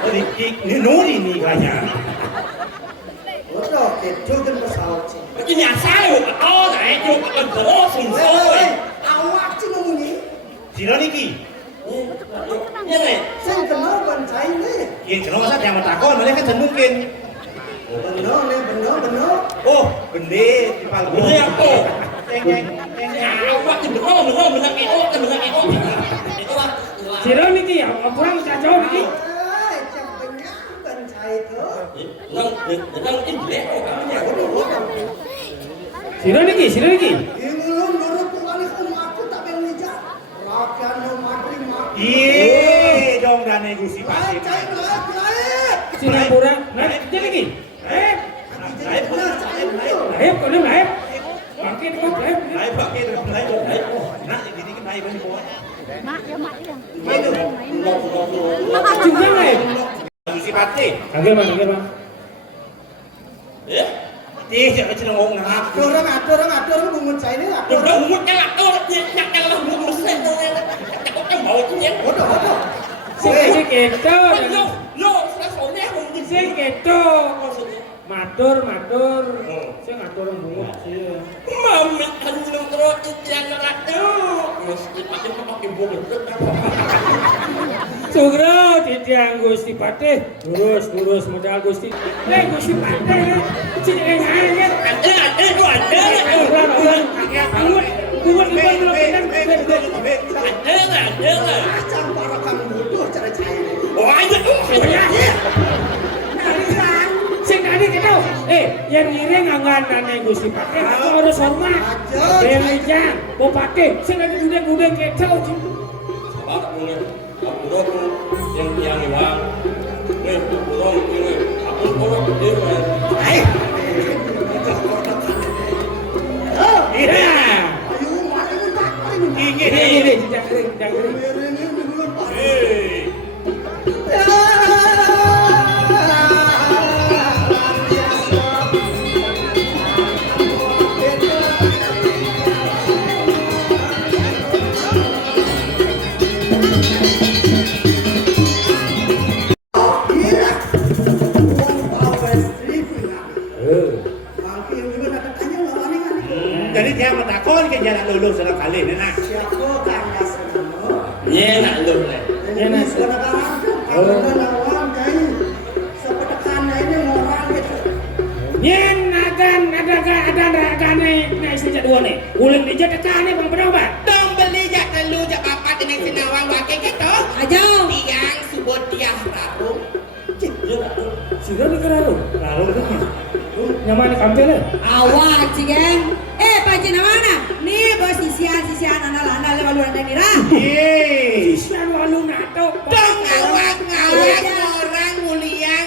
Oh, dikik. Ini nuri nih kelanyang. Udah, itu kan pesawat sih. ini asal yuk oh naik yuk terus sungsoi awak sih ngomongnya Sino niki. Iya nih. saya kenal bancai nih Yen kena masa yang takon, mana kan mungkin. bener nih bener Oh, bende di palgo. Bende apa? Teng teng teng. Awak itu bener keo kan bener keo. Itu lah. Siro niki ya, orang cacau niki. capeknya bancai tuh Nang ini kamu ya. Siro niki. Ingin nurut kembali ke aku tak pengen ngejak rakyat no matri mati Iya, dong dan negosi pasti. bancai naik Singapura, naik jadi niki. Naik, Naik, naik, kau nih naik. Makin kau naik. naik pakai naik. Nah, ini kan naik bani bawa. Mak ya mak ya. Juga naik. Negosi pasti. Agak bang. Ya. Tih, jangan cina ngomong nah. atur bungun saya ini atur Udah umutnya lah, nyaknya lah umut mesin. Cakapnya mau itu ya. bodoh Sing keto. Lo, soalnya aku mungkin Sing keto. maksudnya. Matur. Sing ngatur bungut sih. Mami kan belum terus yang ngerak mesti pakai bunga. Sugro titiang Gusti Patih. Lurus modal Gusti. Gusti Patih. Cing ngayet. Ulang. Bungut ibu belum kendang. macam para kamu bodoh cara saya Sing tadi kita, yang ngiring angganan Gusti Patih, aku harus hormat. Yang ijang, Bupati, sing ada gudeng kita. Yang hilang, aku dia. Iya. ayo mati tak paling Ini, jangan. Jadi dia mentakon ke jalan lulus dalam kali ini nah. Nyenak lu lah. Nyen ada naik sejak dua nih. Uling di tekan nih bang berobat. Dong beli jak telu jak papat dengan senawang wakil kita Aja. tiang subot tiah rarum Sudah dikeralo. Lalu itu Nyaman kampel. Awak cigen. Pajin mana? Nih bos sisian andal level luar dari nira. Yeay. Sian walu nato. dong awak orang mulian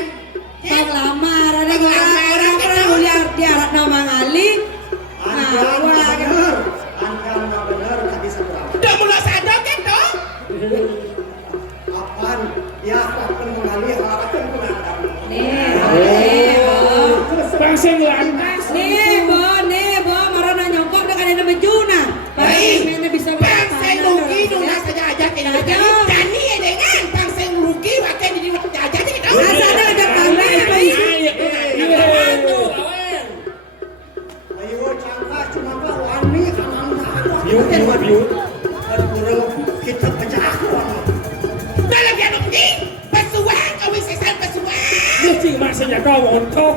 Tong lamar ada orang mulia diarat nama ngali. Awak bener tadi seberapa dong mulut sadar kan dong apaan ya akan mengalih harapan penantang nih. Bangsa lantas. Nih bo marana nyongkok dengan ada bejuna. Baik, mana bisa bangsa rugi nuna saja aja kita Aja. Dani ya dengan bangsa rugi wakil di aja kita Asal ada kami baik. ayo cangkah cuma kau wani kamang Biut. kurang kita pecah dalam yang rugi pesuang kau sesan pesuang Dia cing masanya kau untuk.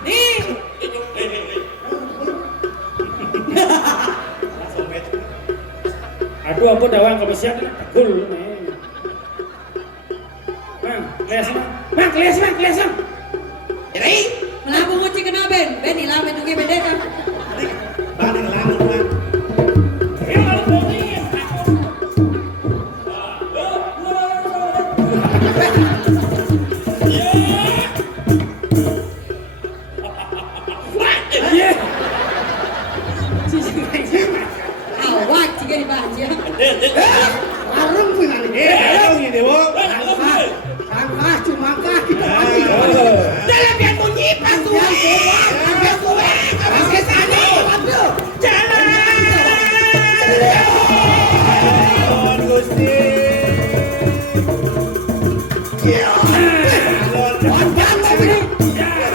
Nih, Aduh apa dawang kau siap tegul. Bang, kelias. jadi kenapa mau ciken Ben? Ben hilang ben juga beda kan. Bani lalu kan. Awak ciken di baja. Arung punya ini. Ayo ini dewo. Cangkah cuma kah kita Ayo. dalam yang bunyi pasuan pasuan kau sesan jalan Lawan Gusti. Lawan. Jalan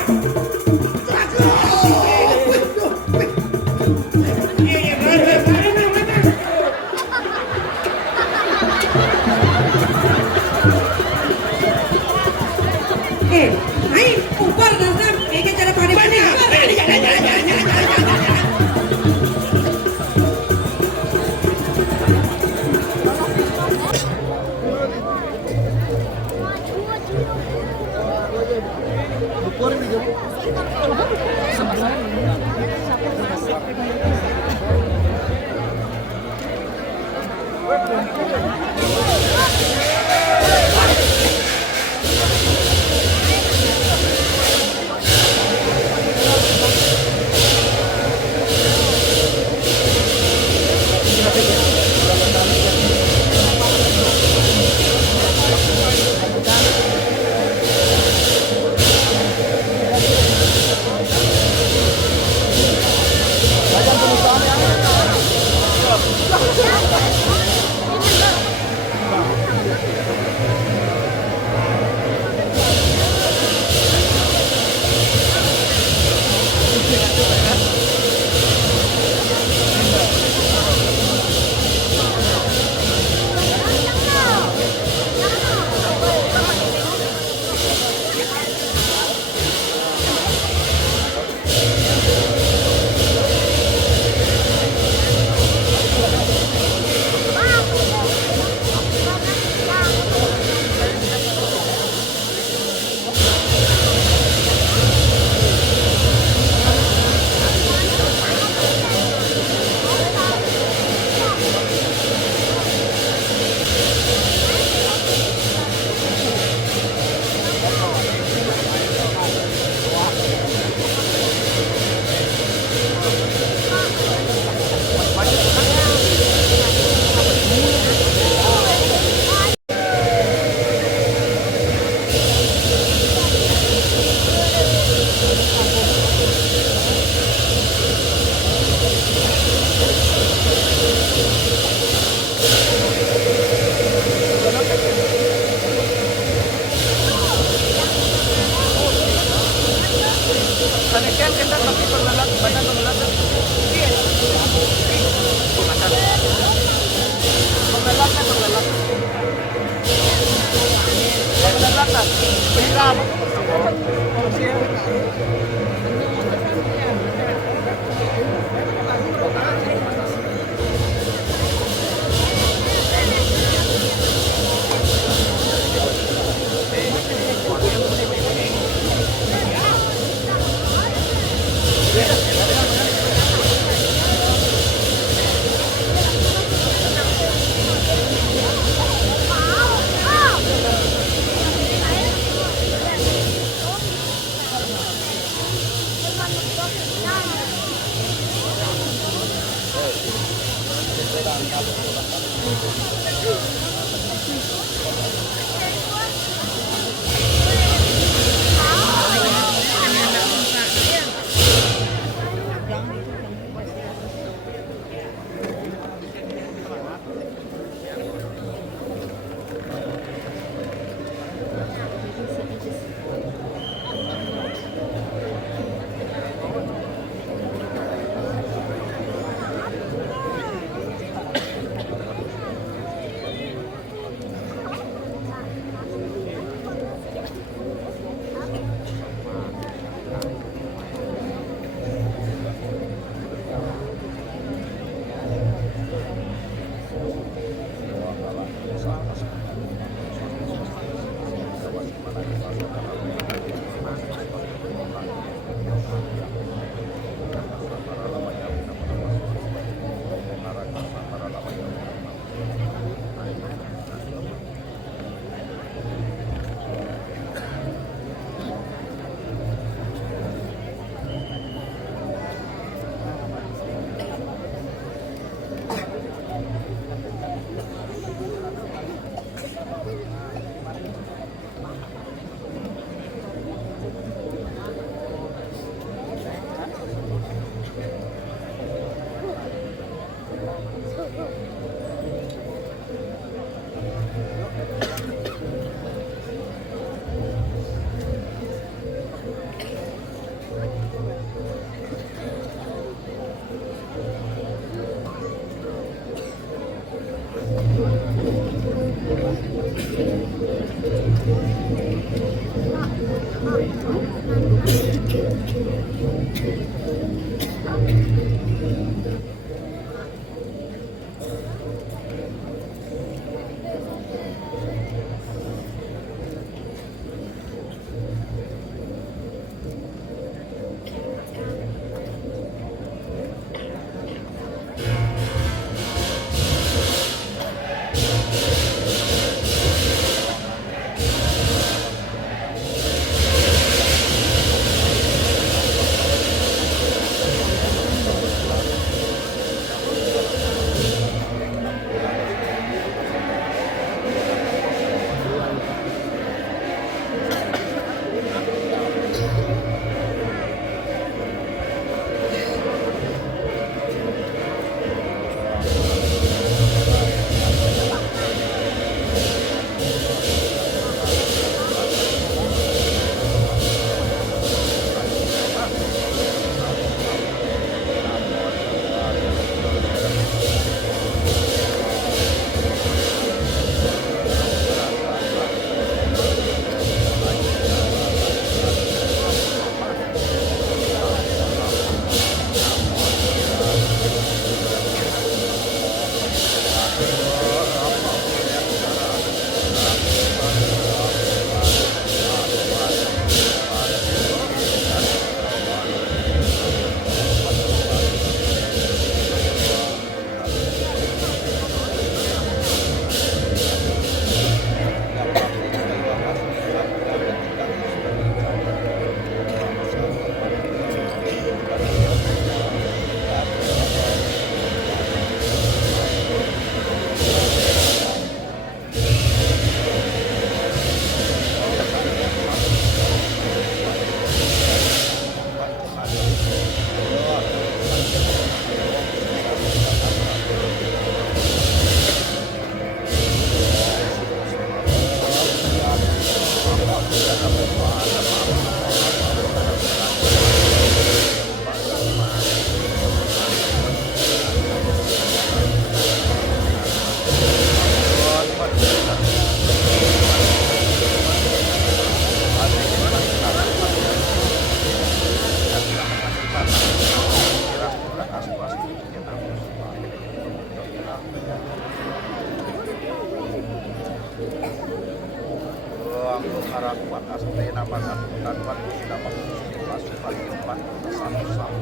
harapan astena makan kanuan sudah mengusi pasukan empat satu satu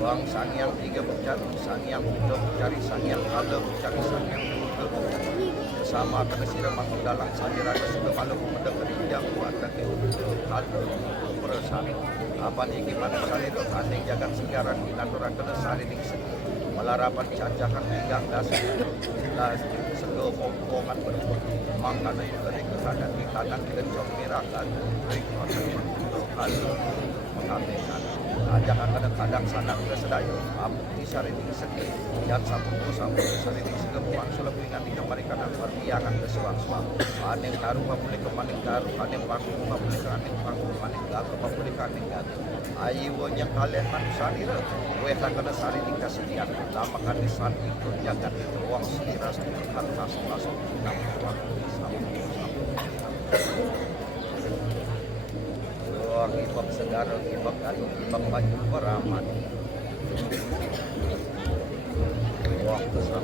Uang sangyang tiga mencari sangyang tiga mencari sangyang ada mencari sangyang tiga bersama kena siraman dalam sajaran sudah malu mendengar yang kuat dan untuk ada bersari apa ni gimana sari itu aneh jagat segaran kita orang kena sari ni melarapan cacakan hingga dasar segala pompongan berbuat makanan juga di keadaan di tangan kita cokirakan rekod untuk hal mengabaikan jangan kadang-kadang sanak ke sedayu amu di sari ini sedih yang sabun sampai sari ini segala buang sulah ingat di kemarin karena perbiakan ke suang-suang aneh taruh boleh ke maning taruh aneh panggung boleh ke aneh panggung maning gagal boleh ke aneh gagal ayiwanya kalian manusia ini gue tak kena sari ini kesedihan lama kan di saat itu jagat itu uang sekiras kan masuk kita hibak segara, hibak ayu, hibak baju beramat. Wah, besar.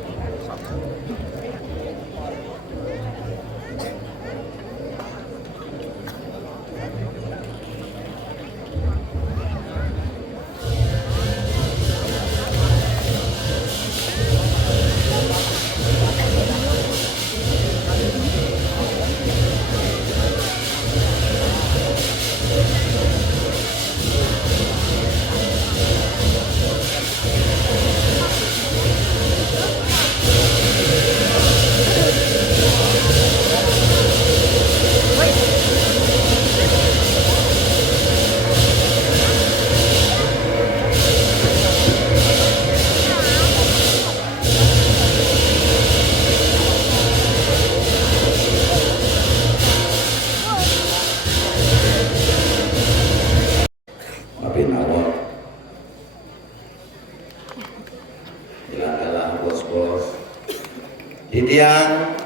Titiang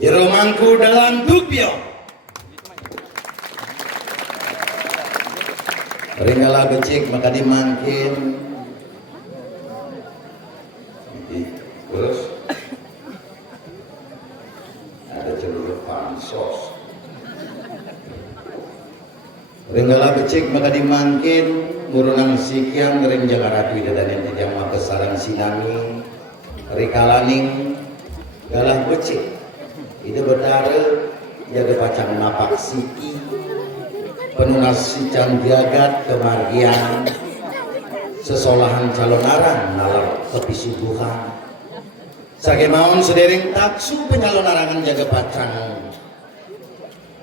jeromangku dalam dupio ringgalah becik maka dimangkin terus ada celuruk pansos ringgalah becik maka dimangkin murunang sikiang ring jagaratu dan yang tidak maka sarang sinami rikalaning galah becik itu betara jaga pacang napak siki penunas sican jagat kemargian sesolahan calon arang nalar tepi subuhan sagemaun sedereng taksu penyalon arangan jaga pacang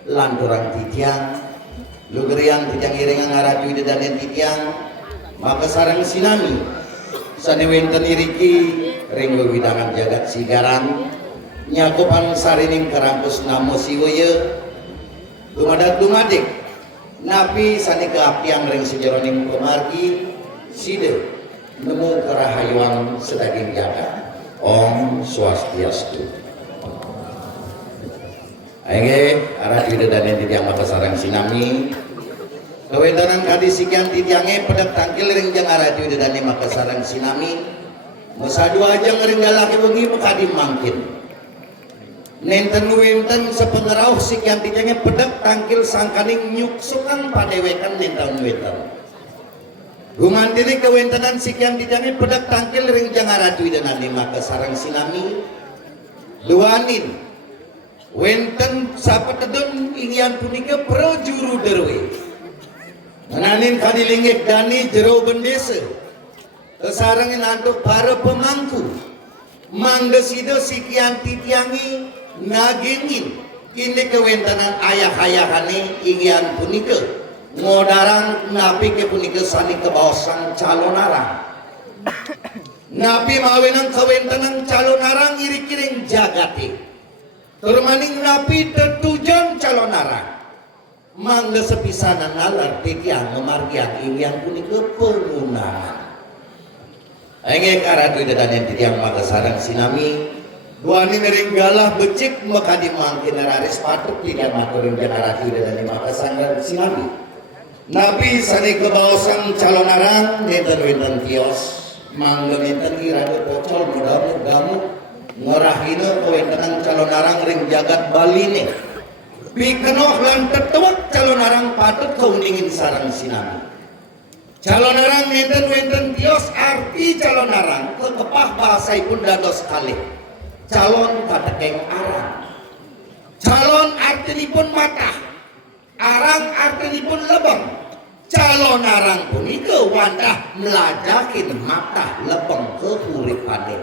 lanturang titiang lugeriang titiang iringan ngaratu dan titiang maka sarang sinami sanewenten iriki ring widangan jagat sigaran nyakupan sarining kerampus namo siwaya dumadak napi sani keapiang ring sejeroning kemargi side nemu kerahayuan sedaging jagat Om Swastiastu Aige arah tidak dan yang titiang maka sarang sinami kewentanan kadisikian titiange pedak tangkil ring jang arah tidak dan maka sarang sinami masa dua aja ngeringal laki bengi maka dimangkin nenten wenten sepengerauh sikian titiange pedak tangkil sangkaning nyuksukan padewekan nenten wenten gumantini kewentanan sikian titiange pedak tangkil ring jang arah tidak dan maka sarang sinami duanin wenten sapetedun ingyan punika pro juru derwe menanin kadilingik dani jero bendesa kesarangin antuk para pemangku mangdesido sikian titiangi nagingin kini kewentanan ayah-ayahane ingyan punika ngodarang napi ke punika sani kebawasang calon arang napi mawenang kewentanan calon arang iri-kiring jagati termaning napi tertujuan calon arang mangga sepisanan nalar titiang memargian ingyan punika pengunangan Enge karatu dan yang titiang maka sarang sinami duani neringgalah becik maka dimangkin neraris patuk tidak maturin karatu dan maka sarang sinami nabi sani kebawasang calon arang nenten kios mangga nenten irada pocol mudamu ngorahina kewentanan calon arang ring jagat baline pikenoh lan tetuak calon arang patut kauningin sarang sinami. Calon arang wenten tios arti calon arang kekepah bahasaipun dados kalih. Calon katekeng arang. Calon artinipun matah. Arang artinipun lebeng. Calon arang punika wandah melajakin matah lebeng ke uripane.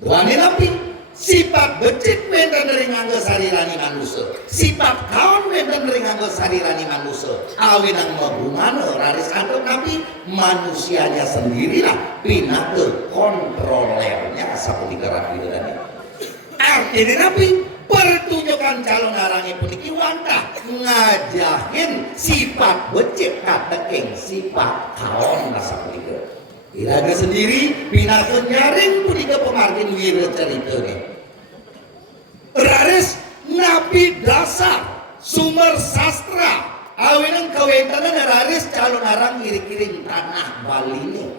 Duane napi sifat becik wenten ring anggo sarirani manusia. Sifat kaon wenten ring anggo sarirani manusia. Awinang mabungana raris antuk napi manusianya sendirilah pinake kontrolernya sapunika radhidane. Artine napi pertunjukan calon arangnya puniki wantah ngajahin sifat becik kateking sifat kaon sapunika. Iraga sendiri pinakeun nyaring punika pemargin wira caritane. Raris napi dasar sumber sastra awinang kawentanan raris calon arang iri-iring tanah Baline.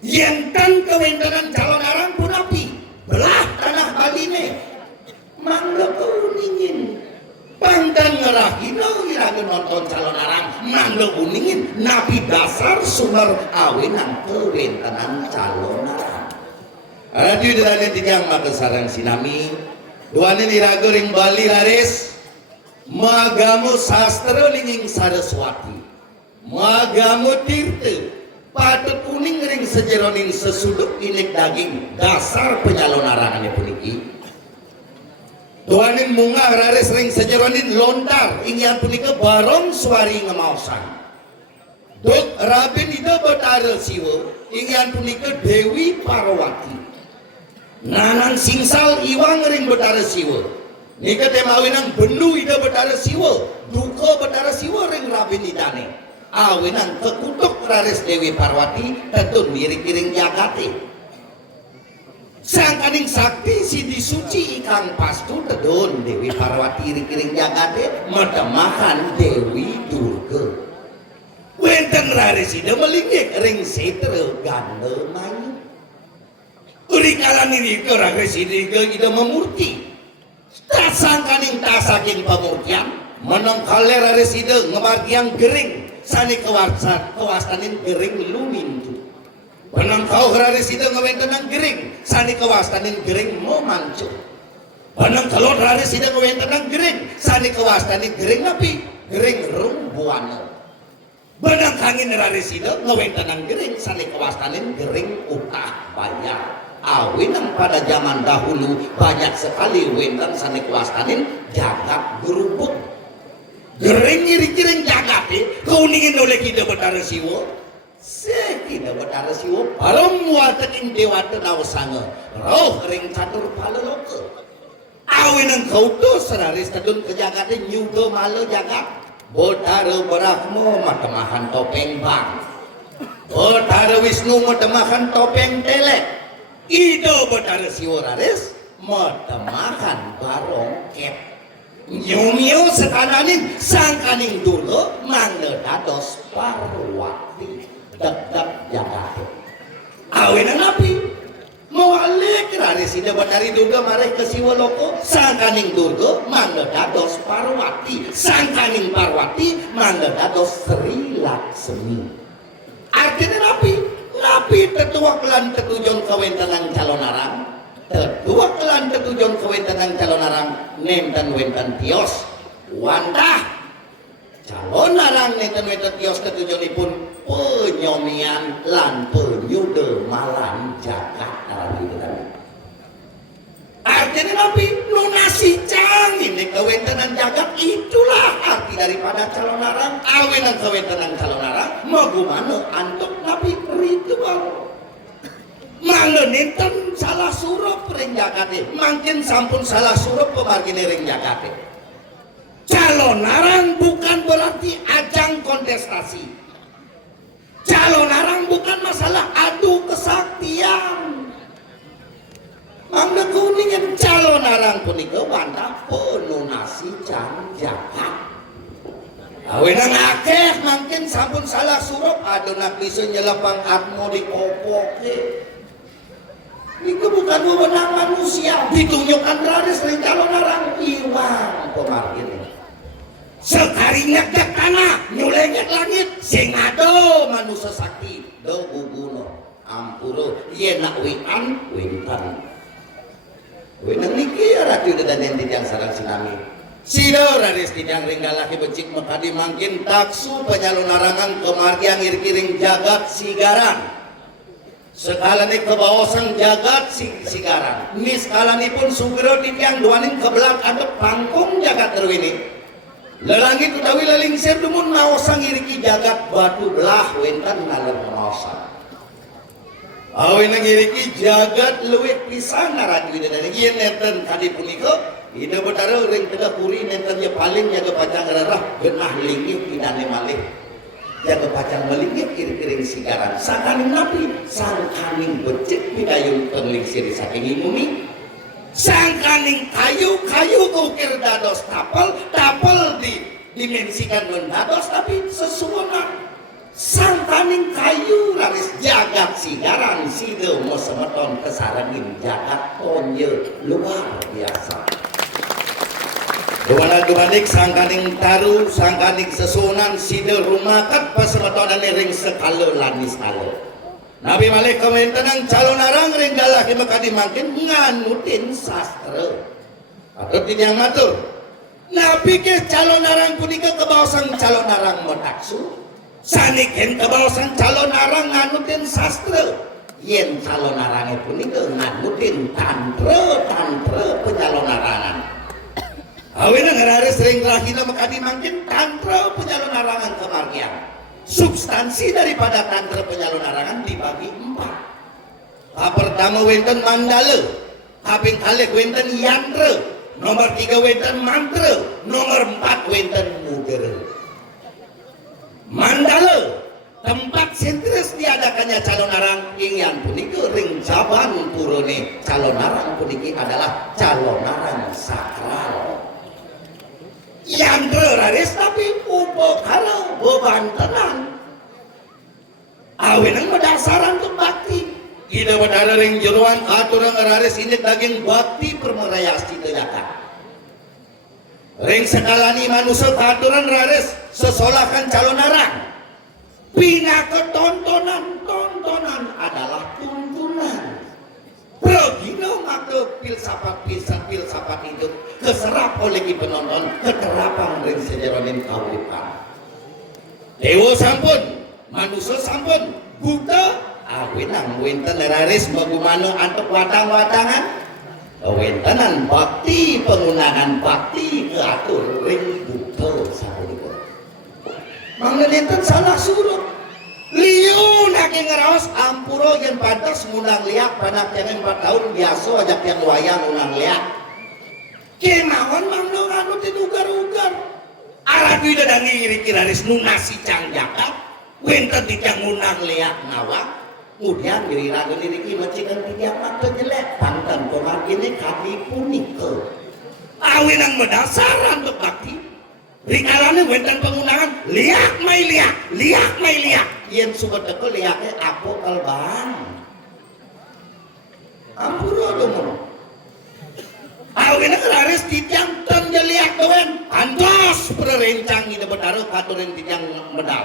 Yenten kawentanan calon arang pun napi belah tanah Baline. Mangga kuningin pangdan ngerahino iraga nonton calon arang mangga kuningin napi dasar sumber awinang kawentanan calon arang. Radio dene tijang maka sareng sinami duane iraga ring Bali raris magamu sastra linging Saraswati magamu tirte patut kuning ring sejeroning sesuduk inik daging dasar penyalon arangane puniki. Tuanin munga raris ring sejeronin lontar ingyan punika barong suari ngemaosan. Duk rabin ida betara siwa ingyan punika Dewi Parwati. Nanan singsal iwang ring betara siwa. Nika temawinang benu ida betara siwa. Duka betara siwa ring rabin idane. Awinang kekutuk raris Dewi Parwati tentu miring-miring jagate. Sangkaning sakti si disuci ikang pastu tedon Dewi Parwati ring jagate medemakan Dewi Durga. Wenten rarisida melinggik ring setre ganda mayu. Urikalan ini ke rarisida ida memurti. Sangkaning tasaking pemurtian menengkale rarisida ngemargiang gering sani kewastanin gering lumintu. Penang kau rarisida ngewentenang gering sani kewastanin gering momancu. Penang kalon rarisida ngewentenang gering sani kewastanin gering napi gering rumbuana. Benang kangin rarisida ngewentenang gering sani kewastanin gering utah bayar. Awinang pada zaman dahulu banyak sekali wenten sani kewastanin jagat gerubuk. Gering iri-iring jagate kauningin oleh kita betara siwa. Sekida betara siwa param watening dewata nawasanga roh ring catur paloloke. Awinang kauto seraris tedun ke jagate nyuga malo jagat. Betara Brahma matemahan topeng bang. Betara Wisnu matemahan topeng telek. Ida betara siwa raris matemahan barong ket. Nyumio sekananin sangkaning dulu mangga dados Parwati. Dek-dek jagate. Awinang napi mawalik raris ida betari Durga mareh ke siwa loko sangkaning Durga mangga dados Parwati. Sangkaning Parwati mangga dados Sri Laksmi. Artinya napi tetuak lan tetujon kawentenan calon arang. Tetuak lan tetujon kawentenan calon arang nenten wenten tios wantah calon arang nenten wenten tios tetujonipun penyomian lan penyude malan jagat artinya napi lunasi cangin kewentenan jagat itulah arti daripada calon arang. Awinan kewentenan calon arang magumana antuk napi ritual mangga nenten salah surup ring jagate mangkin sampun salah surup pemargine ring jagate. Calon arang bukan berarti ajang kontestasi. Calon arang bukan masalah adu kesaktian. Mangga kuningan calon arang punika wantah penunasi can jagat. Awinang akeh mungkin sampun salah surup adonak bisa nyelepang atmo di kopoke. Itu bukan wewenang manusia. Ditunjukkan raris ring calon arang iwang kemargin sekari ngecek tanah nyulengek langit sing ado manusia sakti do guguno ampuro ieu na wian wintan winang niki ratu dedanen tijang sareng sinami Sido raris tidang ringgalaki becik mekadi mangkin taksu penyalunarangan kemargian ngir-kiring jagat sigaran sekalani kebawasan jagat sigaran miskalani pun sugero tidang duanin kebelat adep pangkung jagat terwini lelangit utawi lelingsir dumun naosang ngiriki jagat batu belah wentan nalar naosang awin ngiriki jagat leuwih pisan narati widadari ieu neten kadi punika ida betara ring tengah puri nenten ye paling jaga pacang rarah genah linggih tinane malih jaga pacang melingit kiri-kiring sigaran sakaning napi sangkaning becik pidayung penglingsir saking imumi sangkaning kayu kukir dados tapel dimensikan mendados tapi sesuana sangkaning kayu laris jagat sigaran sido mau semeton kesarangin jagat tonye luar biasa Dumanik sangkaning taru, sangkaning sesunan, sida rumakat pasemetonan ring sekalo lanis kalo. Nabi Malik komentenang calon arang ring galah mekadi mangkin nganutin sastra. Atau tidak matur. Nabi ke calon arang punika kebawasan calon arang metaksu. Sanikin kebawasan calon arang nganutin sastra. Yen calon arangnya punika nganutin tantra penyalon arangan. Awina ngararis sering lahina mekadi mangkin tantra penyalonarangan kemargian. Substansi daripada tantra penyalonarangan dibagi 4. Pertama wenten mandala, kaping kalih wenten yantra, nomor 3 wenten mantra, nomor 4 wenten mudra. Mandala tempat sentris diadakannya calon arang ingyan puniki ring jaban purone calon arang puniki adalah calon arang sakral. Yang raris tapi upokara bebantenan awinang mendasaran ke bakti ida badara ring jeruan aturang raris ini daging bakti permerayasi tejakan ring sekalani manusia aturan raris sesolakan calon arang pina ketontonan adalah tuntunan Progino maka filsafat itu keserap oleh penonton keterapang ring sejeronin kauripan. Dewa sampun, manusia sampun, buta awinang wenten raris bagumana antuk watang-watangan. Wentenan bakti penggunaan bakti keatur ring buta sapunika. Mangga nenten salah surut. Liu naking ngeraos ampuro yang pantas ngundang liak panak yang 4 tahun biasa ajak yang wayang ngundang liak kemauan mangga nganutin ugar-ugar alat widadani iri kiraris nunasi cangjaka wenten tijang ngundang liak nawak kemudian diri ragu diri kimacikan tijang mata jelek pantan komargini kami punika awinang mendasaran untuk bakti rikalane wenten penggunaan liak mai liak yen suka teko liake apo kalbang ampuro domo awena raris tijang ton liak doen antos perencang ide betaro katuren tijang medal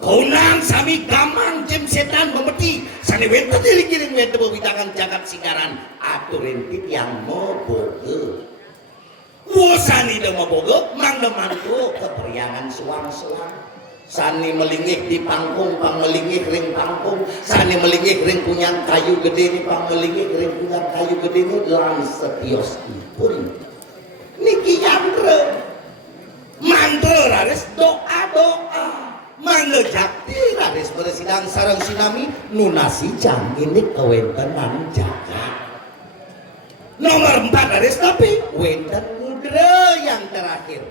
kaunang sami gamang jem setan memeti sane wenten diri-kiring wenten bebitangan jagat sigaran aturen tijang moboge Wosani demo bogo, mangga mantu keperiangan suang-suang. Sani melingih di pangkung, pang melingih ring pangkung. Sani melingih ring punyang kayu gede ni pang melingih ring punyang kayu gede ni lan setios ipun. Niki yantre, mantra raris doa. Mangga jakti raris bersidang sarang sinami nunasi jang ini kewentenan jagat. Nomor 4 raris tapi wenten mudra yang terakhir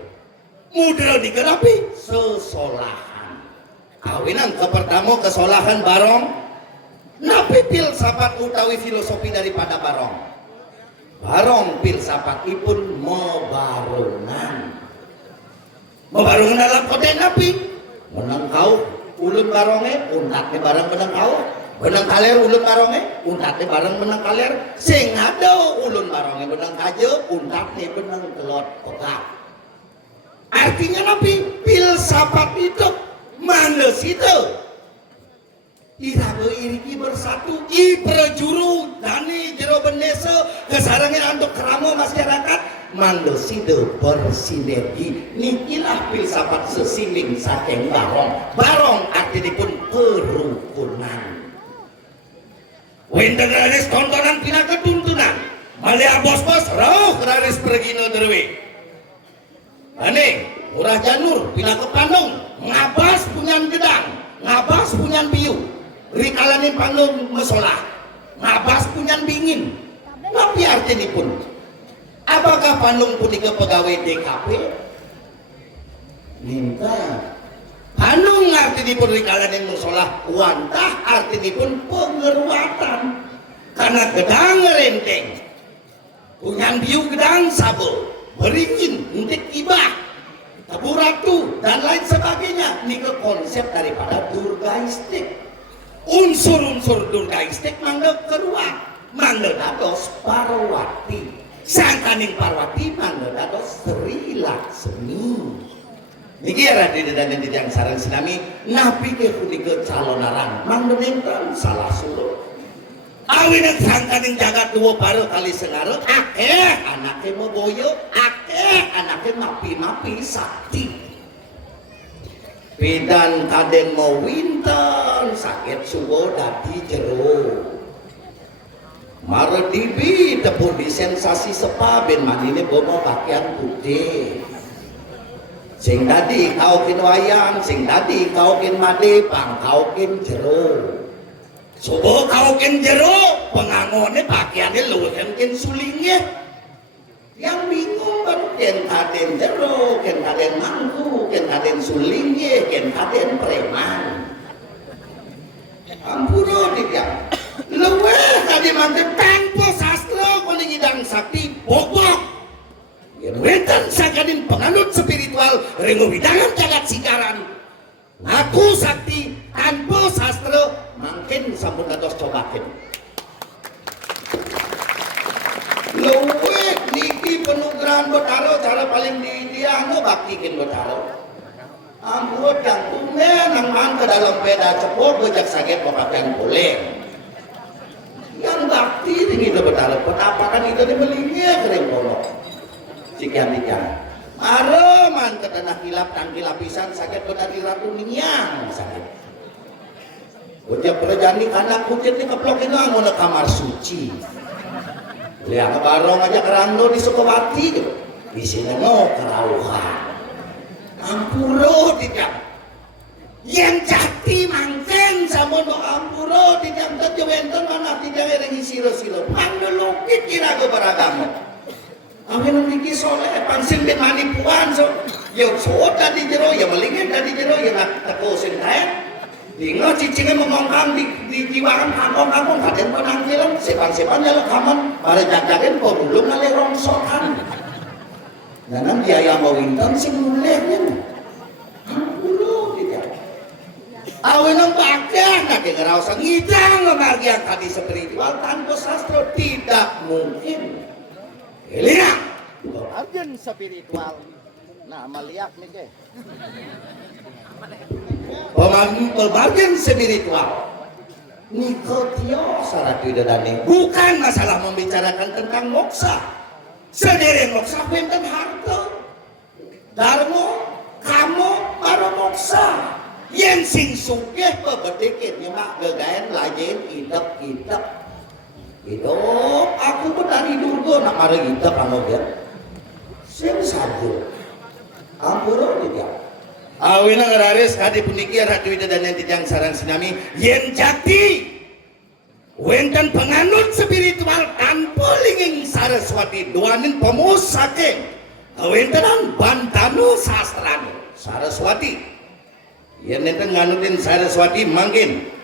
mudra dikerapi sesolahan kawinan ke pertama kesolahan barong napi filsafat utawi filosofi daripada barong filsafatipun mebarungan dalam kote napi menang kau ulun baronge untaknya barang menang kau benang kaler ulun baronge untate bareng benang kaler sing ngado ulun baronge benang kaje untate benang telot kokak. Artinya napi filsafat hidup mandes itu irago iriki bersatu i berjuru dani jero benese kesarangnya untuk keramo masyarakat mandes itu bersinergi nikilah filsafat sesiling saking barong artinipun kerukunan. Wenten raris tontonan tina ketuntunan malih bos-bos rauh raris pergino derwe ane murah janur tina kepandung ngabas punyan gedang ngabas punyan biu rikalanin panggung mesolah ngabas punyan bingin tapi artinipun apakah pandung punika pegawai DKP minta Hanung artinipun rikalanin musolah wantah artinipun pengeruatan karena gedang renteng punyan biu gedang sabo beringin untuk ibah tabu ratu dan lain sebagainya ini ke konsep daripada durgaistik unsur-unsur durgaistik mangga keruak mangga dados parwati sangkaning parwati mangga dados Sri Laksmi. Niki Raden dan yang sareng sinami napi ke punika calonaran manggenenten salah suluh. Awina sangkaning jagat dua baru kali sengaro akeh anake moboyo akeh anake mapi-mapi sakti. Pidan kadeng mau winten sakit suwo dadi jero. Mardibi tepur di sensasi sepa ben manine bomo pakaian putih. Sing tadi kau kin wayang, sing tadi kau kin madepang, kau kin jero. Subuh kau kin jero, pengangone pakaiannya luwih kin sulingnya. Yang bingung baru ken kaden jero, ken kaden mangku, ken kaden sulingnya, ken kaden preman. Ampuro dia. Luwih kadi mantep tanpa sastra kuning idang sakti bobok. Yang wetan sangkanin penganut spiritual rengo widangan jagat singkaran ngaku sakti tanpa sastra mungkin sampun dados cobaken luwe niki penugrahan Betaro cara paling didiano baktikin Betaro ampun yang tumen nang ke dalam peda cepok bejak sakit pakaian boleh yang bakti ini itu Betaro petapakan itu dibelinya kering bolong sikian-sikian mareman ketanah kilap tangki lapisan sakit bedati ratu ninyang sakit ucap perjani karena kucit ini keplokin lah mau kamar suci lihat barong aja kerando di Sukawati di sini mau kerauhan ampuro tidak yang jati mangken sama no ampuro tidak terjewenten mana tidak erengi siro-siro mandelukit kira ke beragama amin niki soleh pansin ben manipuan so ya soda di jero ya melingin tadi jero ya nak tekosin kae dingo cicingnya mengongkang di jiwaan kangkong kaden penangkilan sepan-sepan jalan kaman bare jagain pemulung ngale rongsokan nanang biaya mau winton sing mulehnya ampuro tidak awenang bakeh nak ngeraos ngidang margi yang tadi spiritual tanpa sastra tidak mungkin. Lihat, Arjen spiritual. Nah, melihat nih ke. Pemargin spiritual. Nikotio saratu dadane bukan masalah membicarakan tentang moksa. Sendiri moksa benten harta. Darmo, kamu para moksa. Yang sing sugih pebedikit nyemak gegaen lajen idep-idep. Hidup aku pun dari durga nak marah kita kamu dia sing saja ampuro tidak awina ngeraris kadi puniki ratu dan yang tijang sarang sinami yen jati wenten penganut spiritual tanpa linging Saraswati duanin pemusake wentenan bantanu sastranu Saraswati yen enten nganutin Saraswati mangkin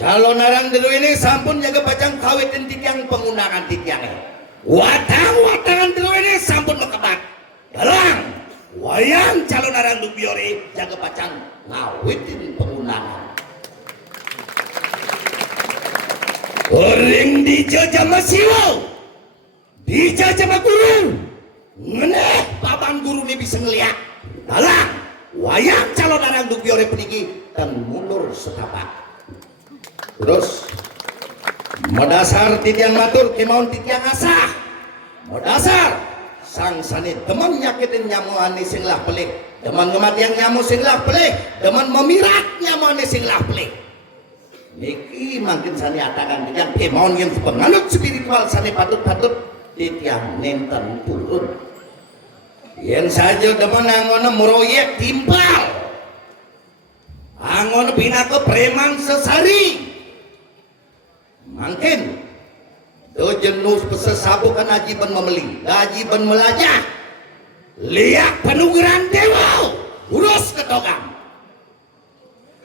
calon narang dulu ini sampun jaga pacang kawit dan titiang penggunaan titiangnya watang-watangan dulu ini sampun mekebat dalang wayang calon narang dubiori jaga pacang ngawit dan penggunaan Orang dijajama silau, dijajama guru, ngeneh papan guru ini bisa ngeliat. Dalang, wayang calon anak dupi oleh peniki dan mundur setapak. Terus, modasar titiang matur kemauan titiang asah. Modasar, sang sani teman nyakitin nyamu ani sing lah pelik, teman kematian nyamu sing lah pelik, teman memirat nyamu ani sing lah pelik. Niki makin sani atakan titiang kemauan yang penganut spiritual sani patut-patut titiang nenten turun. Yang saja teman angon meroyek timpal, angon bina ke preman sesari. Makin do jenuh pesesabukan ajiban membeli, ajiban melajah, liak penugaran dewa, urus ketogang,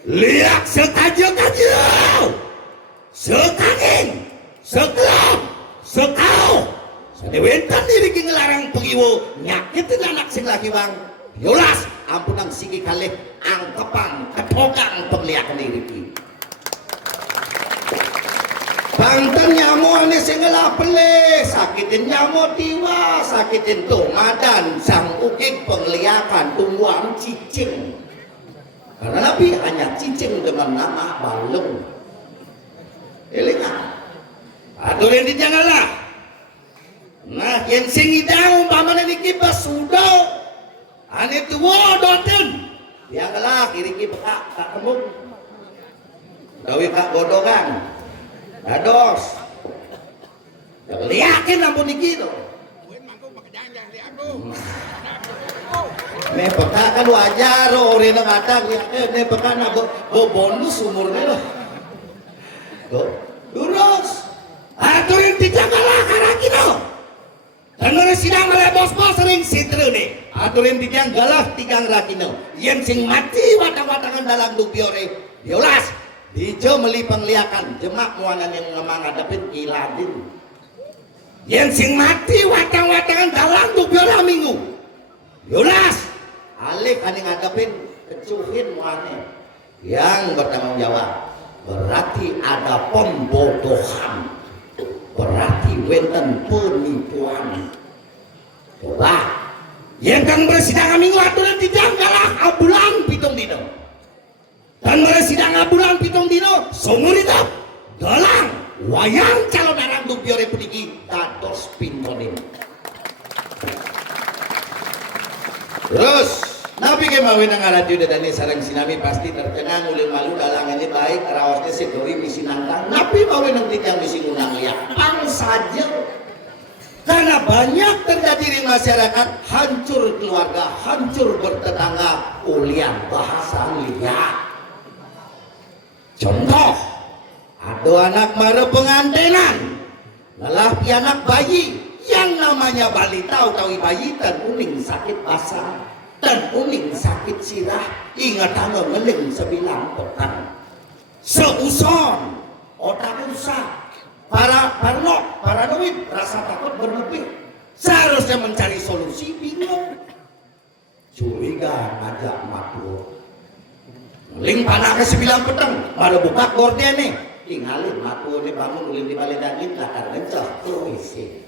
liak sekajo-kajo, sekangin, sekelop, sekau. Sadewentan diri ki ngelarang pengiwo nyakitin anak sing laki bang. Yolas ampunang sigi kalih angkepan ketogang pemeliakan diri ki. Banten nyamu ane sing ngelapele, sakitin nyamu tiwa, sakitin tomadan, sang ukik pengliakan tumbuhan cicing. Karena Nabi hanya cicing dengan nama balung. Elingan, aturin di janganlah. Nah, yang sing idang umpamanya niki basudo, ane tuwo doten, yang ngelak kiri peka tak tembung, gawe kak godongan. Dados. Liakin ampun iki to. Ne peka kan wajar ore nang kadang ne peka na bonus umurne lo. Lurus. Aturin dijagalah karakino. Dan sidang oleh bos-bos sering sitrune. Aturin dijang galah tigang rakino. Yen sing mati watang-watangan dalam dubiore. Diolas. Dijo meli pengliakan jemak muanan yang ngemang ngadepin kiladin. Yang sing mati watang-watangan dalam dubiore minggu. Yolas. Alih kan yang ngadepin kecuhin muannya. Yang bertanggung jawab. Berarti ada pembodohan. Berarti wenten penipuan. Coba yang kang bersidang minggu aturan dijangkalah abulan pitung dino. Dan bersidang abulan pitung dino seumur hidup dalang wayang calon anak dupiore puniki dados pintonin. Terus Nabi kemawin ang radio dadani sarang sinami pasti terkenang uling malu dalang ini baik raosnya sedori misi nantang. Nabi mawin ang titiang misi ngunang liak pang saja. Karena banyak terjadi di masyarakat hancur keluarga, hancur bertetangga, ulian bahasa liak. Contoh, ada anak mara pengantenan, lelaki anak bayi yang namanya balita utawi bayi dan uning sakit basah. Dan uning sakit sirah, ingat tangga ngeling sebilang petang. Seuson, otak rusak, paranoid, rasa takut berlebih. Seharusnya mencari solusi, bingung. Curiga ngajak makhluk. Ngeling panah ke sebilang petang, pada buka gordnya nih. Tinggalin makhluk ini bangun, ulin di balai daging, lakar gencah, tuisi.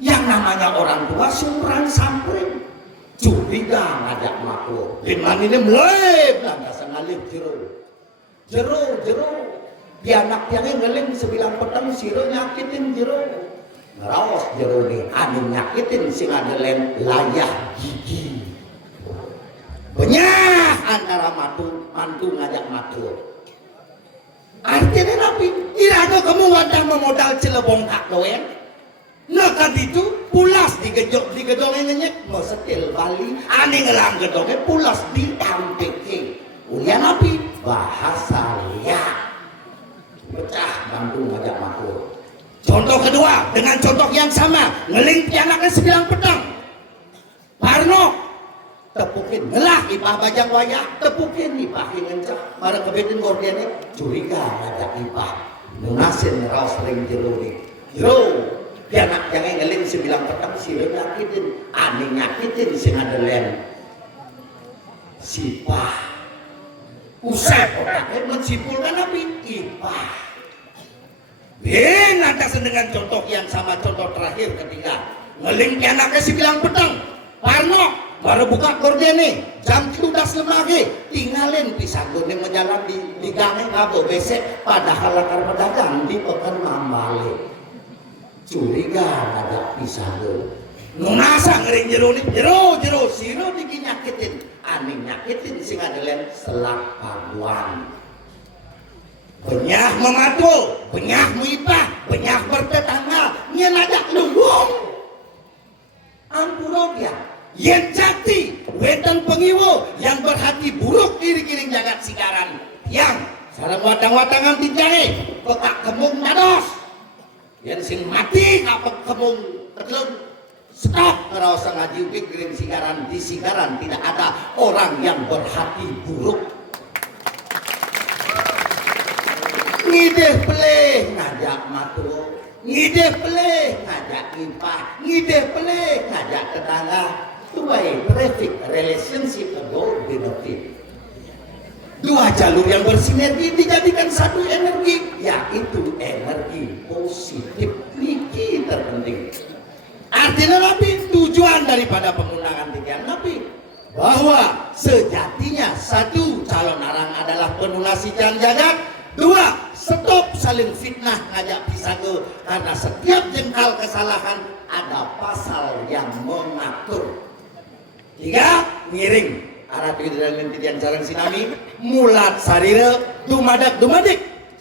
Yang namanya orang tua sumrang sampring. Curiga ngajak makhluk. Liman ini mulai lantasan ngalih jero. Di anak tiangnya ngeling sebilang petang siro nyakitin jero. Ngerawas jero nih, anu nyakitin sing adelen layah gigi. Banyak antara mantu ngajak matu. Artinya Nabi, irado kamu wadah memodal celebongkak doang. Nah itu pulas digedongnya ngenyek mau setil Bali ane ngelang gedongnya pulas ditampeke ulian Nabi bahasa liak pecah bantu ngajak makhluk. Contoh kedua dengan contoh yang sama ngeling pianaknya sebilang pedang Parno tepukin ngelah ipah bajang wayah tepukin ipah ngencah para kebetin gordiannya curiga ngajak ipah nunasin raus ring jero anak jangan ngeling sebilang petang siro nyakitin ane nyakitin sing adelen sipah usah otaknya mensipulkan Nabi ipah Ada dengan contoh yang sama contoh terakhir ketika ngeling anaknya si bilang pedang Parno baru buka gordene jam 13 lemage tinggalin pisagone menjalan di gangen ngabo besek padahal lakar pedagang di pekan mamale curiga ada pisago nunasa ngering jero siro dikinyakitin aneh nyakitin sing adelen selak paguan benyah mematu benyah muipah benyah bertetangga nyenajak lunggung ampuro dia yen jati wetan pengiwo yang berhati buruk kiri-kiri jagat sigaran yang sarang watang-watangan tinjange pekak kemung nados yen sing mati kapek kemung teglung stop ngerasa ngaji ukik kiring sigaran di sigaran tidak ada orang yang berhati buruk ngideh peleh ngajak matu ngideh peleh ngajak impah ngideh peleh ngajak tetangga tuai traffic relationship ago denoted dua jalur yang bersinergi dijadikan satu energi yaitu energi positif niki terpenting artinya Nabi tujuan daripada penggunaan tiga Nabi bahwa sejatinya satu calon arang adalah penulasi jan jagat dua stop saling fitnah ngajak pisago karena setiap jengkal kesalahan ada pasal yang mengatur tiga ngiring arah dan lentian sareng sinami mulat sarira dumadak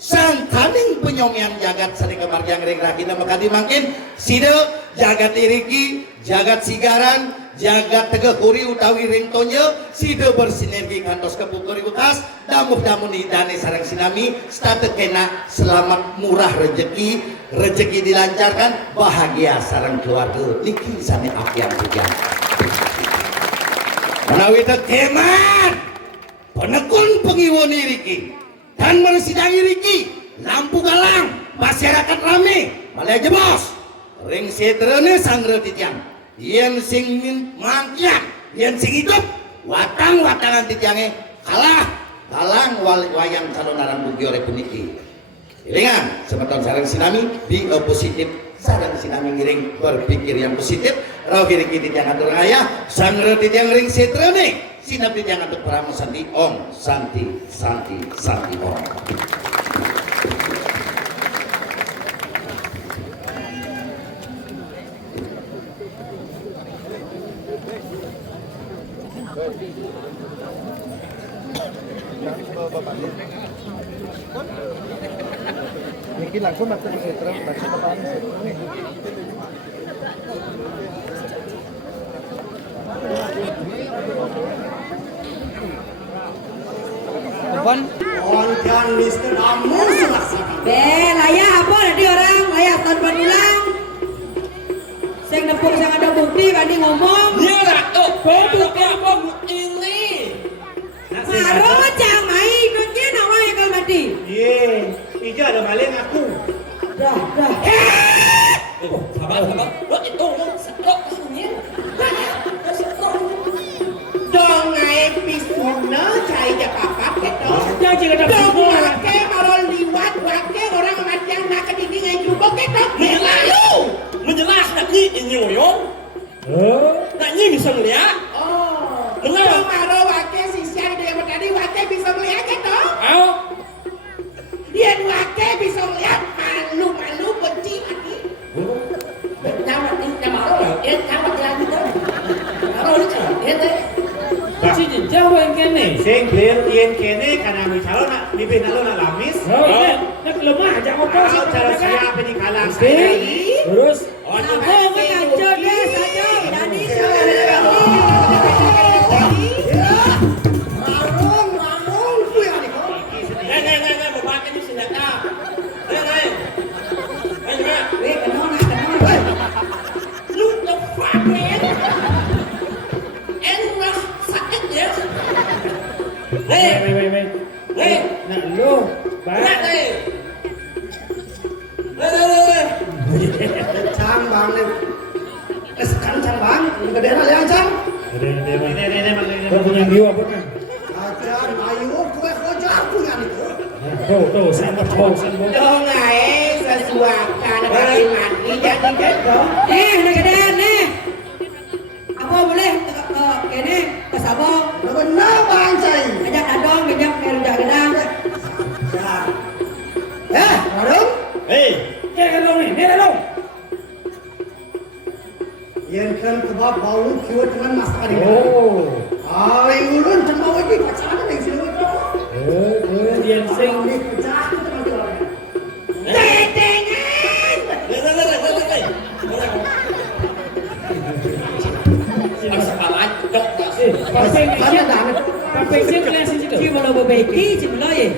sangkaning penyomian jagat sari kemarjang ring rakina makadi mangkin sida jagat iriki jagat sigaran jagat tegeh kuri utawi ring tonye sida bersinergi kantos kepukuri utas damuh-damuh dane sareng sinami state kena selamat murah rezeki dilancarkan bahagia sareng keluarga niki sami apian pujian menawi keman penekun pengiwon iriki dan meresidangi riki lampu galang masyarakat rame malah jebos ring setrene sangre titiang yen sing mangkiat yen sing hidup watangan titiange kalah galang wayang calon arang bugi oleh puniki ilingan semeton sareng sinami be a positif sareng sinami ngiring berpikir yang positif rau kiri titiang atur ayah sangre titiang ring setrene sinap titiang atur pramu santi om santi om Niki langsung baca ke Setra, baca pertanyaan Telepon? Onkan Mister Kamu selesai. Layak apa tadi orang layak tanpa ulang saya nepuk saya ada bukti tadi ngomong Dia lah tuh, bukti apa ini? Maro camai nonnya nama yang kalau mati Ija ada maling aku dah Sabar, lo itu lo setrok ini. Dong naik pisuna cai japapat gitu. Jangan jika dapat Dong semua. wake marol liwat wake orang macam nak kedini ngai jubok gitu. Melayu, menjelas nanti ini oyong. Nanti bisa melihat. Oh. Benar. Dong marol wake sisian dia tadi wake bisa melihat gitu. Ayo, Dia wake bisa melihat malu benci mati. nama lo, dia nama dia gitu. Kalau itu, dia teh. Cik jauh yang kene. sing clear yen kene kana mi calon nak bibih nalo nak lamis Oh, nak lemah jangan apa sih. kalau cara siapa di kalang saya ini Terus oh kacau deh saja jadi Marung tu yang ni kau. Nih, mau pakai ini senjata. Nih. Lu the fuck man? Enak sakit ya. Nih. nak lu Berat baik. nih. Cambang ni. Sekarang cambang, gede nak yang cang. ini Kau punya jiwa bukan? Ajar ayu kue kau jago yang ni kau. Tuh, sama kau, sama. Dong ngai sesuatu mati jadi jodoh. Nih gedean nih. Apa boleh kene ke Sabong? Benar bang saya. Ajak adong, ajak kerja gedang. Warung? Ini dong. Yang kan kebab bau kiwat dengan masak di. Oh. Yang ulun cuma lagi pacaran yang sini. Dia sing Ini pecah tu teman-teman. Papeng kalian sih situ. Ci bolo bebeki, ci bolo ye.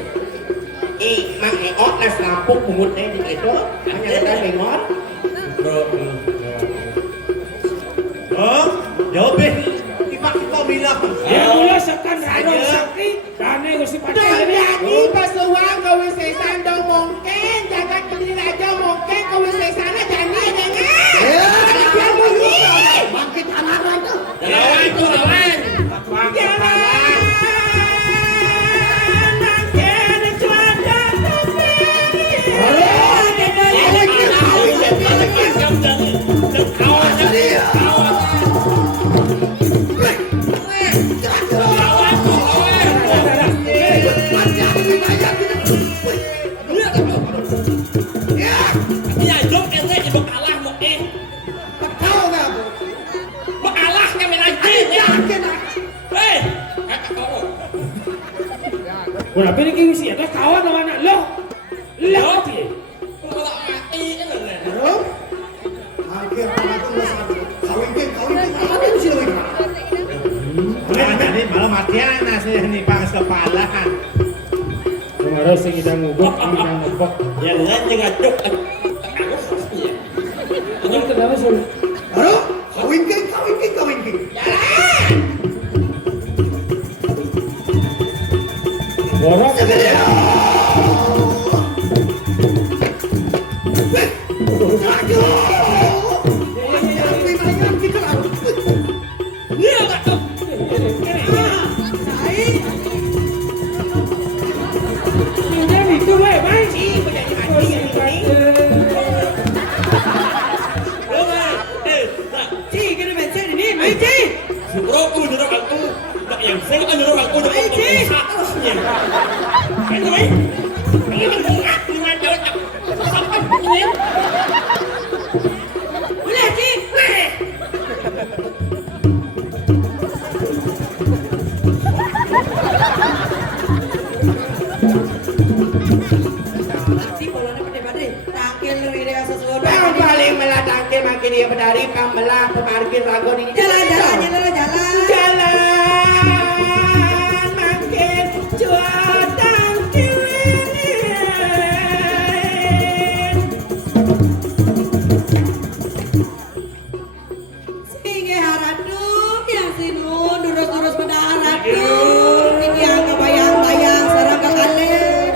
Mang eot lah selapuk pungut di itu. Hanya ada bengon. Oh, jawab deh. Kita bilang. Ya mula sekan rano sakti, dane gusti pacar ini. Jadi pasuang kau sesan dong mungkin jaga kiri raja mungkin kau sesana jadi dengan. Biar bunyi. Bangkit anak raja. Lawan itu lawan. Iya, jom ente ibu kalah mau Kau nggak? mau kalah kami nanti ya. Hei, kakak kau. Berapa ini kini sih? Ada kawan sama anak lo. Lo piye? Kalau mati kan bener. Warung? Akhir anak tu satu. Kawin apa tu sih lagi? Jadi malah matian nasi nih pas kepala. Harus sing idang ngubuk, idang ngubuk. Yang lain jangan cok. Ini kenapa sih? Warung? Kawin ke. Borok. Iya enggak cok. Ini itu weh, baik. Ci kene mencet ini, mai ci. Bro, aku nyuruh aku. Tak yang saya kan nyuruh aku untuk satunya. Itu eh. Ini mengingat di mana cok. Sampai ini. Boleh ci. Ci bolone pade-pade. Tangkil riri sesuatu. Yang paling melatangke makin dia berdari pambelah pemarkir rago di Jalan. Jalan makin cuatang kiwin. Singe haratu, yang sinun durus-durus pada haratu. Ini yang kebayang-bayang sarang kekalen.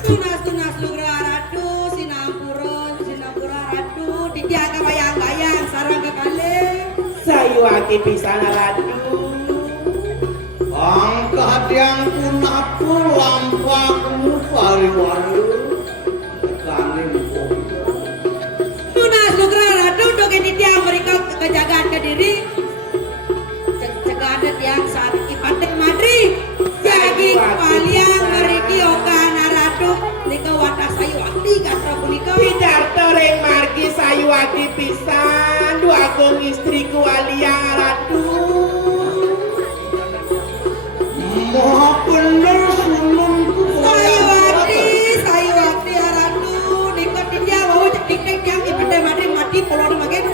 Tunas lugra haratu, sinampura haratu. Ini yang kebayang-bayang sarang kekalen. Sayu aki pisang ratu. Angkat yang kunaku lampakmu pariwaru kanin Tunas lugra haratu, dogen ini yang mereka kejagaan ke diri. Cegadet yang saat ipatek madri. Jaging paliang meriki okan haratu. Nika watas sayu akti kata punika. Pidarto reng margi sayu aki pisang. Dua kong istriku aliang ratu. Maha bener sulungku Sayu akti haratu. Nika dia mau cekik yang ipatek madri mati polon magen.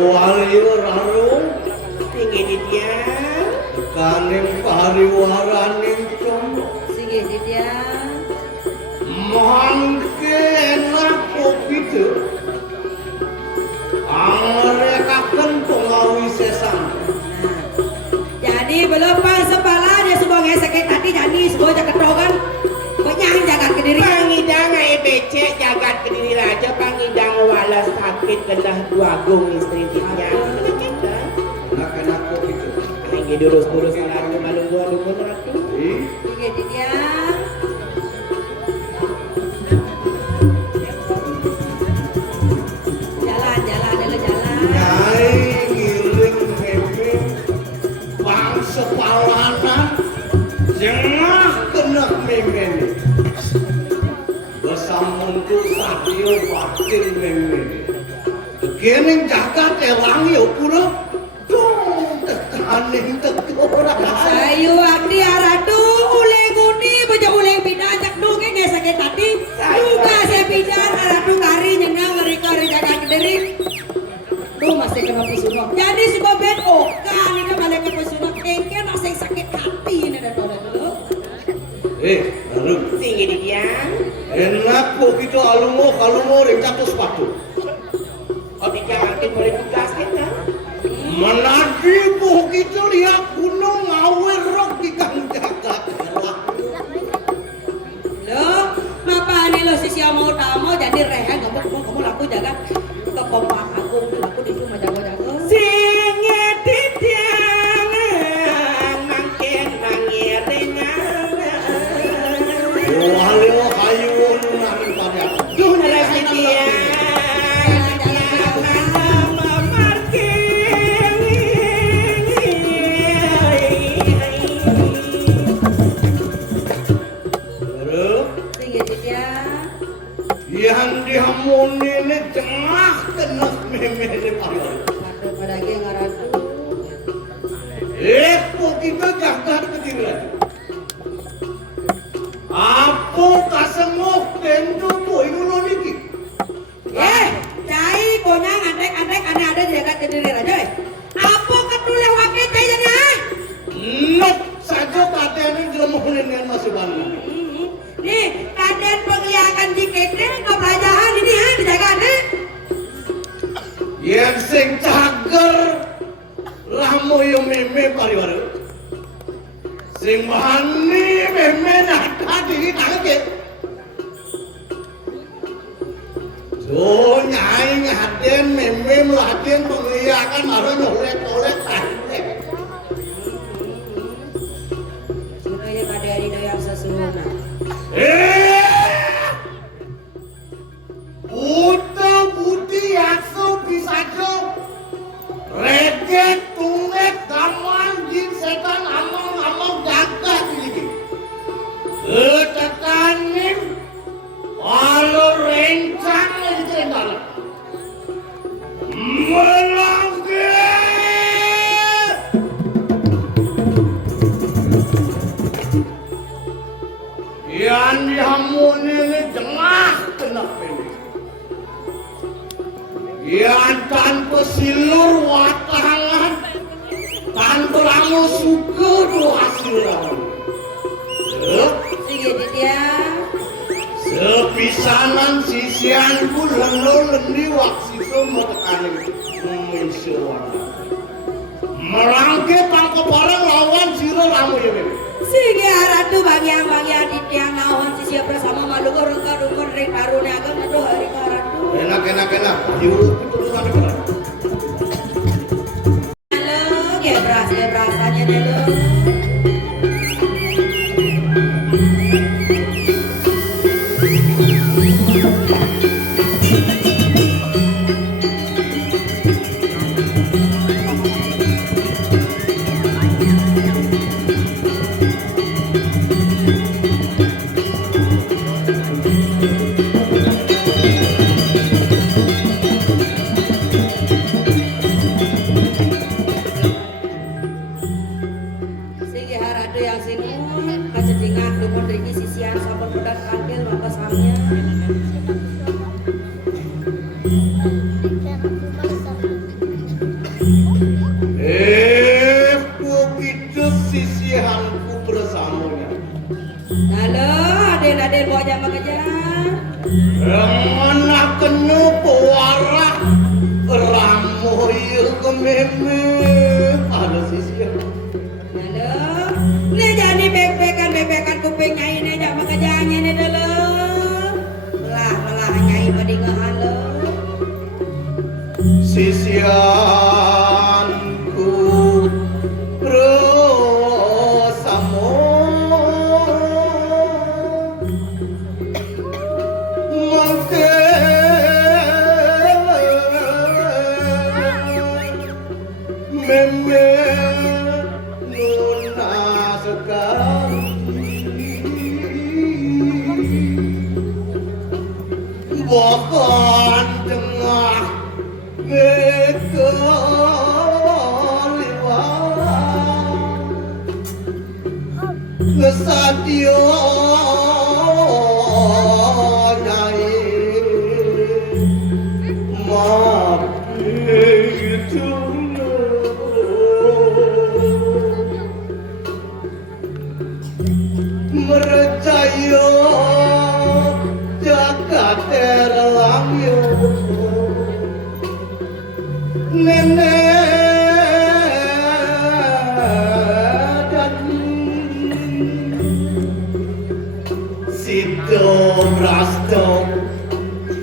Rarung tinggi di dia kaning pariwaraning cono Sige di dia. mangke enak kopi tuh angrekaken pengawi sesan. Jadi belum pas sepala dia sebagai sakit hati jadi sebuah jaket rogan banyak jagat ke diri. Pangidang EBC jagat kediri raja pangidang walas sakit genah duagung istri dia Enak-enak kopi tuh. tinggi durus-durus ratu malu gua lumun ratu Sige di dia. Jalan dulu jalan. Nyai ngiring meme bangsa palanan jengah kena meme ini besamun tu sakio batin meme kening jagat ewangi ukura dong tekaning tekora Sayu abdi aradu uling guni bojo uling pindah cak duke nge sakit hati. Duga saya pindah aradu kari nyenang ngeri-ngeri jaga kediri. Duh masih kena pesunok. Jadi sebabnya oka ini kan balik ke pesunok. Engke masih sakit hati ini dah dulu. lalu tinggi di dia enak kok gitu alumo rencatu sepatu oh dijalankan boleh tugas kita menadi kok gitu lihat gunung ngawe rok di kang jagat Loh, apa nih lo sisi mau tamu jadi rehan kamu laku jaga ke kompak agung laku di rumah jago-jago. singe di dia makin mangiring Walio hayu nang pada duh nerasi dia Tinggi dia. yang dihamuni ini tengah kena meme ini pariwara Aduh pada ge ngaradu. kok kita jagat kediri lagi apa kasengok tentu tuh ini lo niki Cai konyang andek aneh ada di dekat kediri raja. Apa ketuleh wakil cai jadi ah? nok saja katanya jelemahunin yang masih bangun Nih, kaden penglihakan di kediri kebelajaran ini ha dijaga nih. yang sing cager lamu yo meme pariwara sing bahani meme nata diri kaget so nyai ngaden meme melatih penglihakan harus nyolek-nyolek tandek Supaya kadari dayang sesuna. Buta budi yakso bisajo Reket tungek gaman jin setan amang jagat ini Ketekanin Walau rencang ini cerita Melangkir Yang dihamuni ini jengah kena ini Yang tanpa silur watangan Tanpa lamu suka do hasil lawan Sige di dia. Sepisanan sisianku lendi waksito metekanin Memisyawan Merangke pangko barang lawan siro lamu ya bebe Sige aratu bagian di tiang naon sisi bersama malu rungka ring karuna agam aduh hari karatu. Enak diurut itu nanti berat Halo, gebras aja dulu. Sige haradu yang singun kacecingan dumur diki sisian sampun budak kantil maka samnya. sisihanku bersamanya. Halo, aden-aden bawa jam kerja. Mana kena pewarak ramu yuk meme. Halo sisihan. Halo, ini jadi bebekan kupingnya ini jam kerjanya ini dulu. Malah nyai madinga halo. Sisianku bersama mungkin menuna sekali bahkan tengah Kesadio nyai mati dulu mercaya jagat terlamyo nenek dan Sito Brasto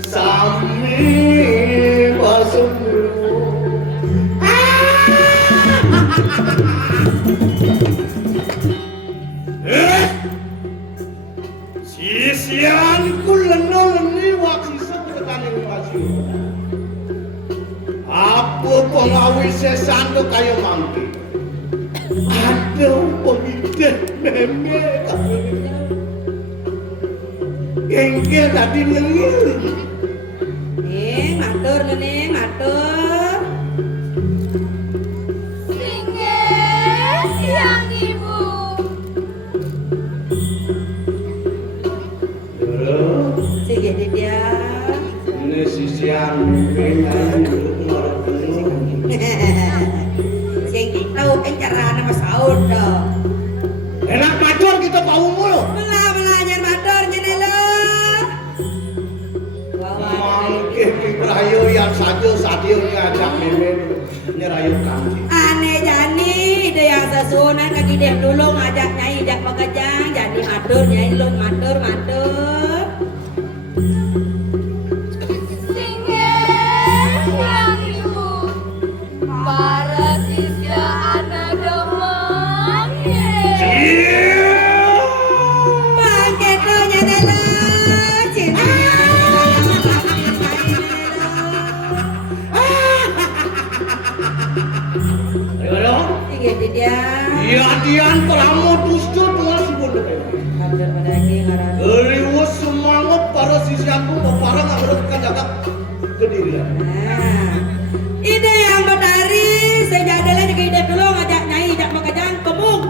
Sami Basumru Sisianku leno-leni waktu sebetulnya masih apa pengawi sesando kayu mangki ada pemiden meme engke tadi nengil Matur Neng, matur. Singgih siang ibu. Sige dia. ini sisian pengen Sing tahu kan carane Mas Saud dong. enak matur kita tahu mulu Belah nyen matur nyene lho. mangke piprayo yang sajo sadio ngajak mimin nyerayu kami Aneh jani ide yang sesunan kaki dia dulu ngajak nyai jak pekejang jadi matur nyai lu matur. Singgih siang ibu. Para siswa anak demam. Bangke tuh nyene lho. Cina. ayo dong Sige dia. iya dian peramu dustu masih bodoh Hampir pada lagi ngaran. Riwus semangat para sisianku peparang akan jagat kedirian. Nah, ide yang berdari sejadalah juga ide dulu ngajak nyai jak pekejang kebuk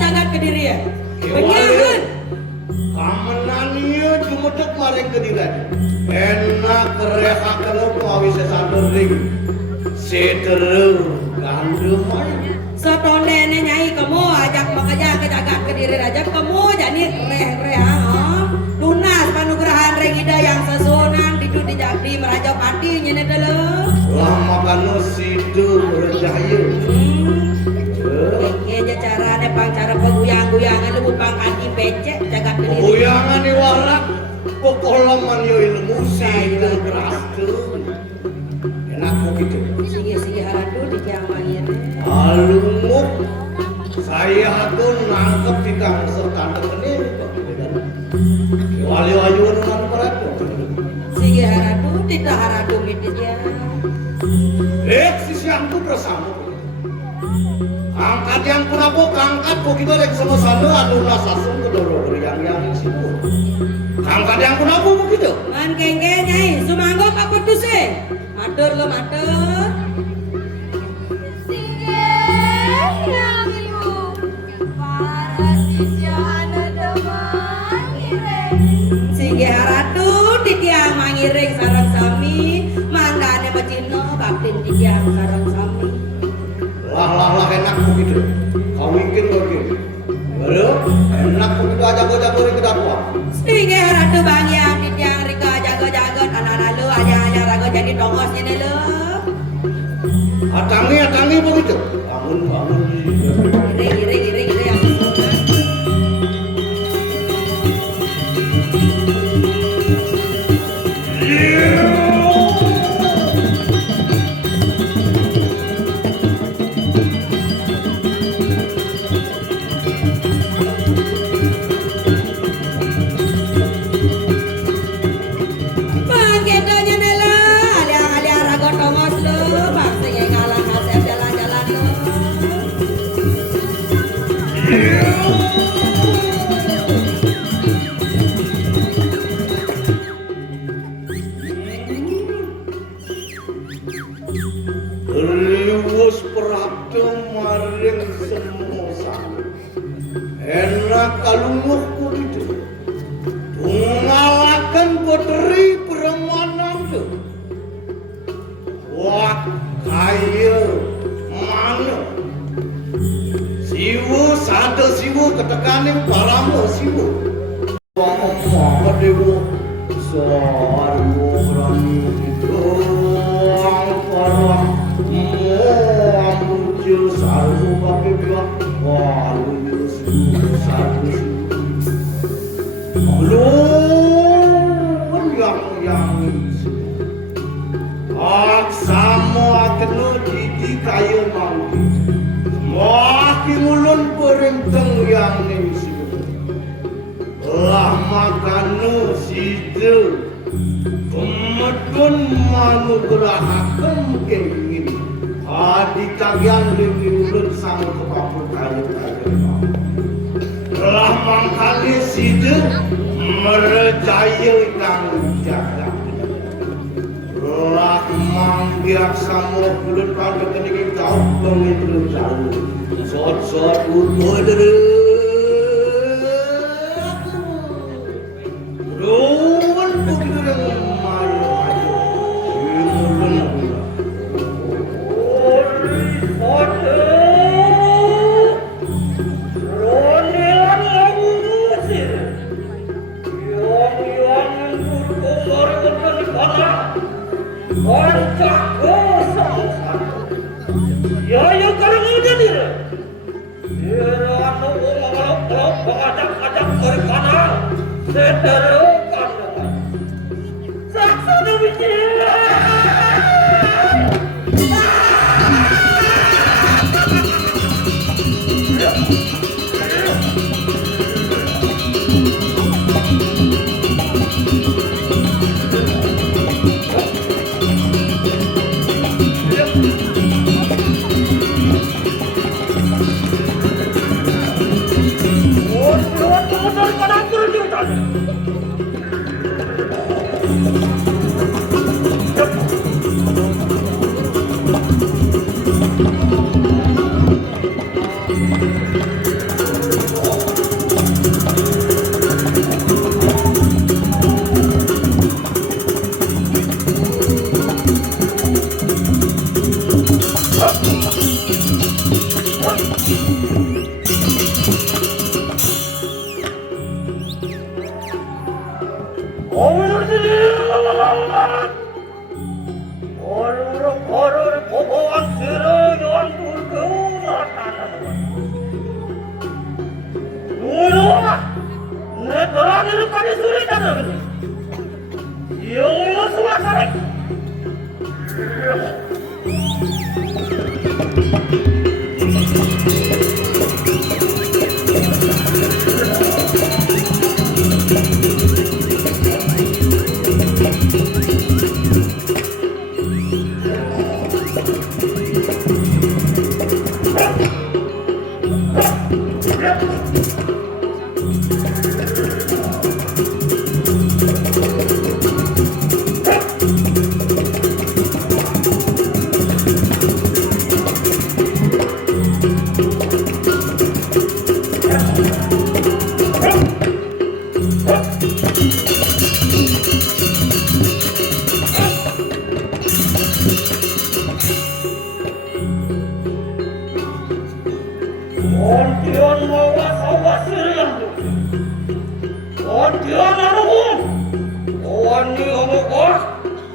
jagat kedirian. Penyahan. Kamenania jumedek maring kedirian. Enak kereka kalau pengawi sesandur ring. Seteru gandum main. Setondene nyai kamu ajak pekejang ke jagat kediri aja kamu jadi reh lunas panugrahan ring ide yang sesunan didu dijadi meraja pati nyene dulu. Lama kan sidu berjayu. Iki aja carane cara peguyang-guyangan lu pangkati becek jagat kediri. Uyangan ni warak pokolaman yo ilmu sidu berastu. Enak begitu. Sige haratu di jang mangir. Alumuk saya tuh nangkep di kang serta ini wali ayun nang peratu Sige haratu tidak haratu mitnya. sisianku bersama angkat yang purapo angkat kok kita lagi sama sana anu nasasung ke dorong yang situ angkat yang purapo begitu Man kengke nyai sumanggo apa tuh sih? Matur lo matur. Singgih siang ibu. Para siswa anak demam. Sige haratu di tiang mangiring sarang sami mandane macino baktin di tiang sarang sami. lah enak begitu kau ingin lagi itu. Bangun. Giring itu yang semua. Pangketonya nela, alia rago tongos lo, baksanya ngalah kasep jalan-jalan lo. Riwus peratu maring semosa. Enak kalunguk kudu. Ngalakan putri peremanan tu. Wah kaya mana? Siwu sada siwu ketekanin paramu siwu. Apa dewa? Sarwo rani itu parang muncul sarwo pakai biak. Wah lu sarwo belum yang sama kena jadi kaya mangki makin ulun perenteng yang ni lah makanu situ kemudian manu gerahakan kengin adik kalian lebih ulun sang kepapur kaya telah mangkali situ merjaya kang jaga telah manggiak sama kulit pada kening kau pemimpin jauh sot utuh ruan begitu yang mayu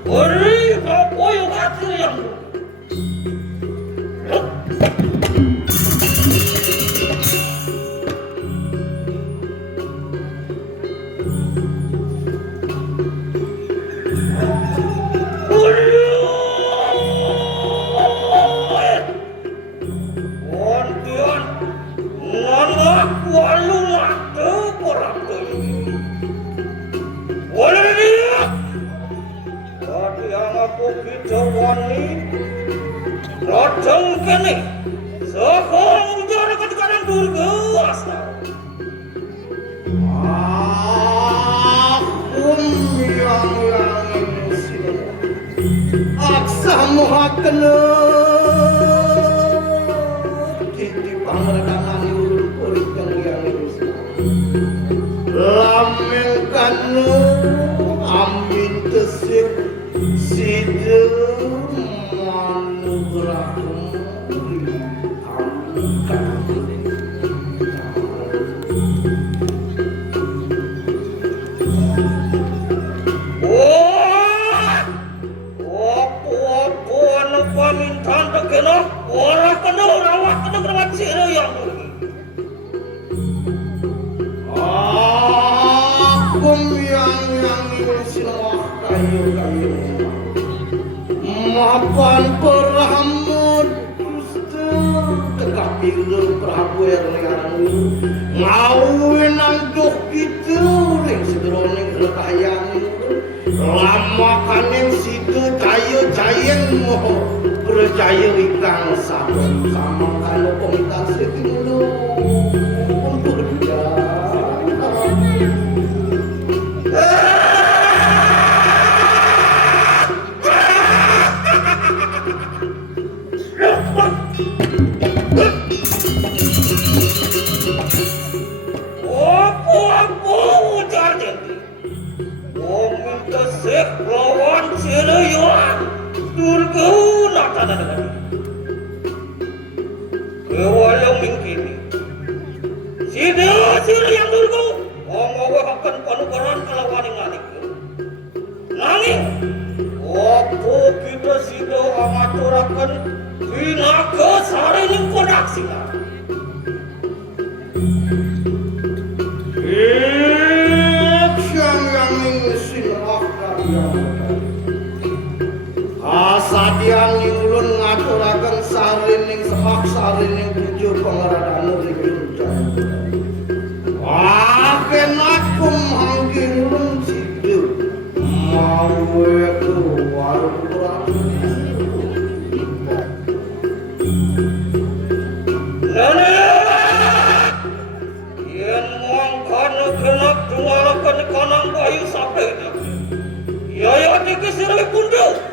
Beri kau koyo kasih yang walu mata peratu. Boleh dia. Tadi yang aku kita wani. Rajang kene. Sekarang ujar ke kanan durga asal. yang ini aksamu hakna titi pangredangan ulun kurit yang ini lamen kanu amin tesik sidu manugerahmu mapan perhamut tetapi lu Prabu yang ngawin angduh gitu ring sedroning lekayang lama kaning situ jaya moh percaya ikang sabun sama kalau komentar sekitu untuk dia Asadian ulun ngaturaken sarining semak sarining tujuh pengeradaan ringin aken aku manggil ulun sidu mau keluar kurang yen mongkon genap duwalaken kanang bayu sampai ya dikisiri pundu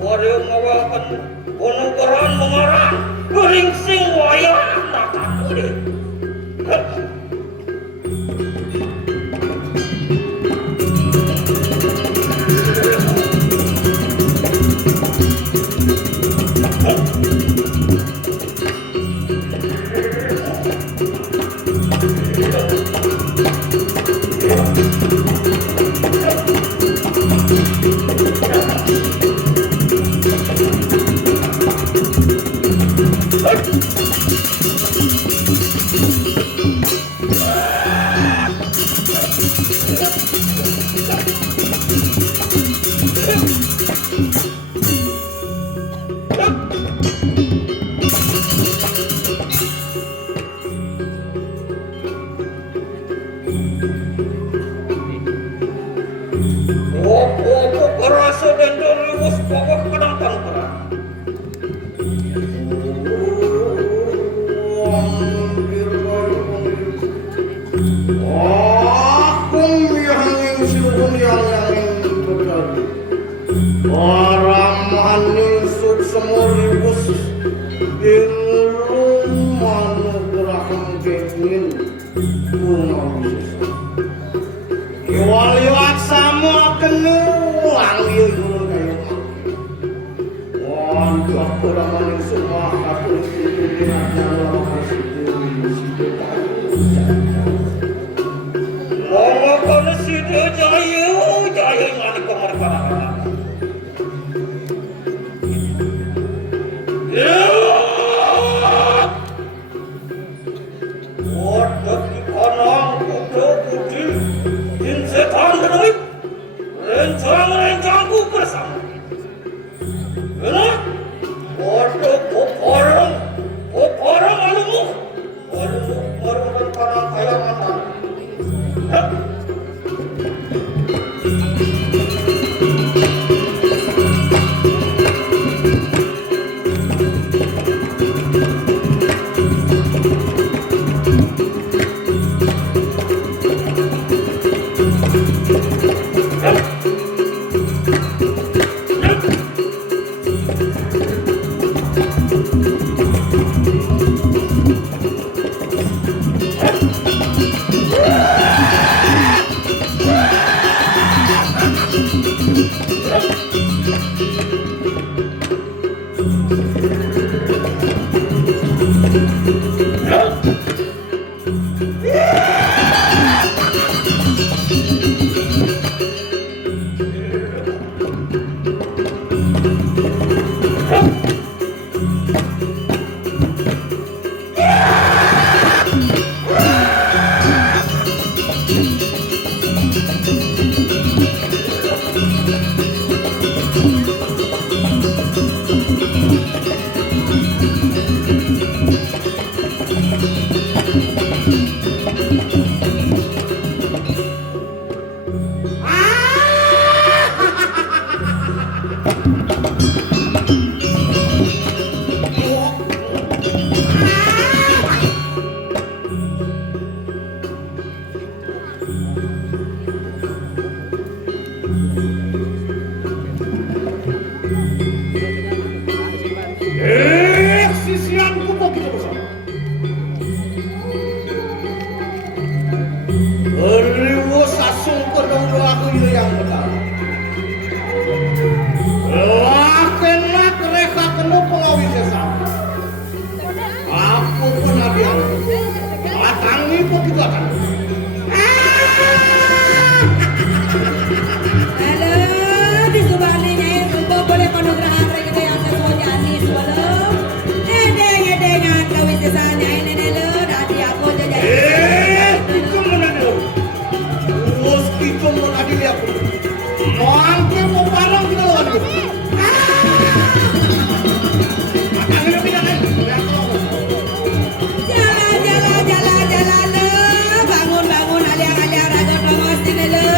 pada mengawakan penukaran mengarang geringsing wayang nakak ini kok gitu kan? Halo, di Subaninya itu boleh penugrahan kita yang sesuai nyanyi sebelum. Dengan kawin sesanya ini lo, tadi aku jadi. Itu mana dulu? Terus itu mau adil ya? Mau angker mau barang kita lawan gitu. Jalan lo, bangun aliang raga promosi lo.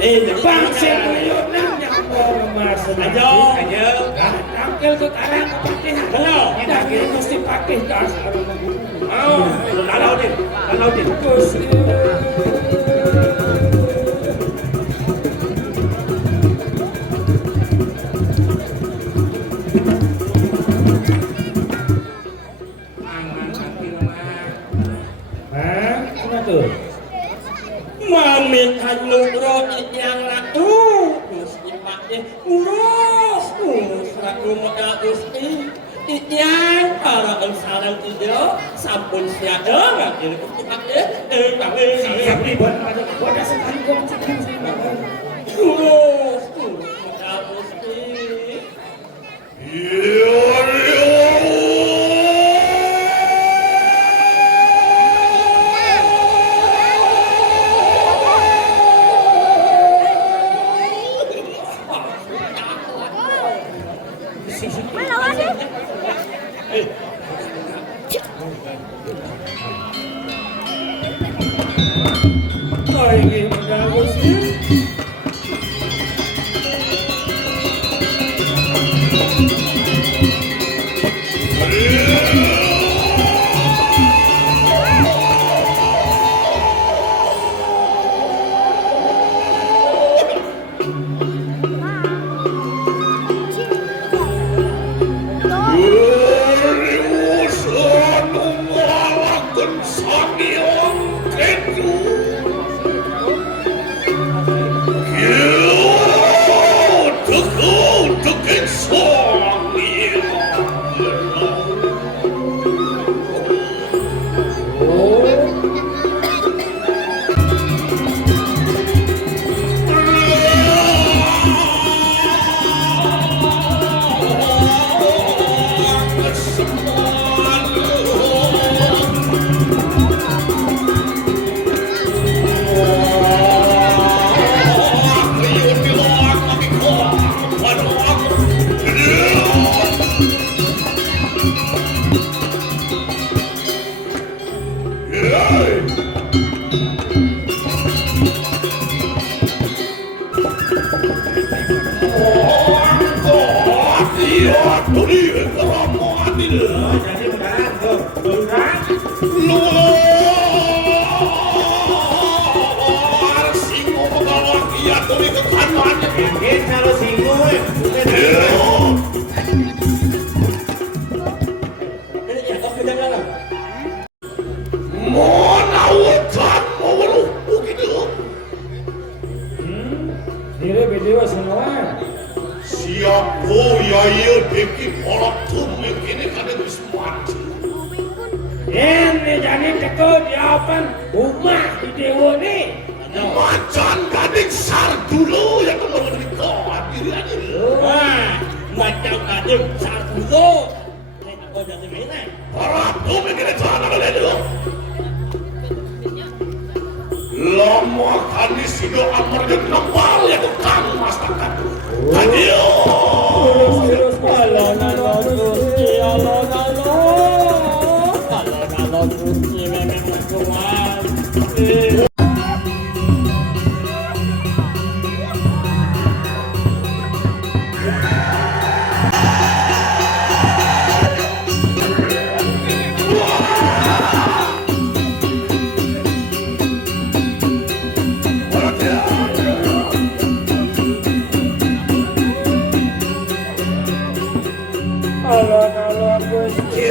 Bang Senguyona nyambor mas Ayo, ayo. tangkel ke karang pakai Halo. tapi mesti pakai gas Mau, kalau din, terus kenapa? Mami kanuro yang ratu terus dipake urus ratu modal gusti yang para sarang tidak sampun siada ngakil dipake kami Wadah sekali kau urus modal gusti Lawan deh. Oh ini modal gusti jadi beneran tuh. Mungkin kalau singgung, Dire video semua Siapa ya iya deki polak tuh mungkin kada bisa mati. ini jadi teko jawaban rumah di dewa nih Macan gading sar dulu yang kemarin dikawat diri aja. wah macam kadang satu aku jadi mana Para tuh mungkin celana kalian dulu. Lama kali sido amar dan nempal ya tukang masakan. Adio. terus kalau nalo gusti Allah kalau gusti memang Tuhan kalau gusti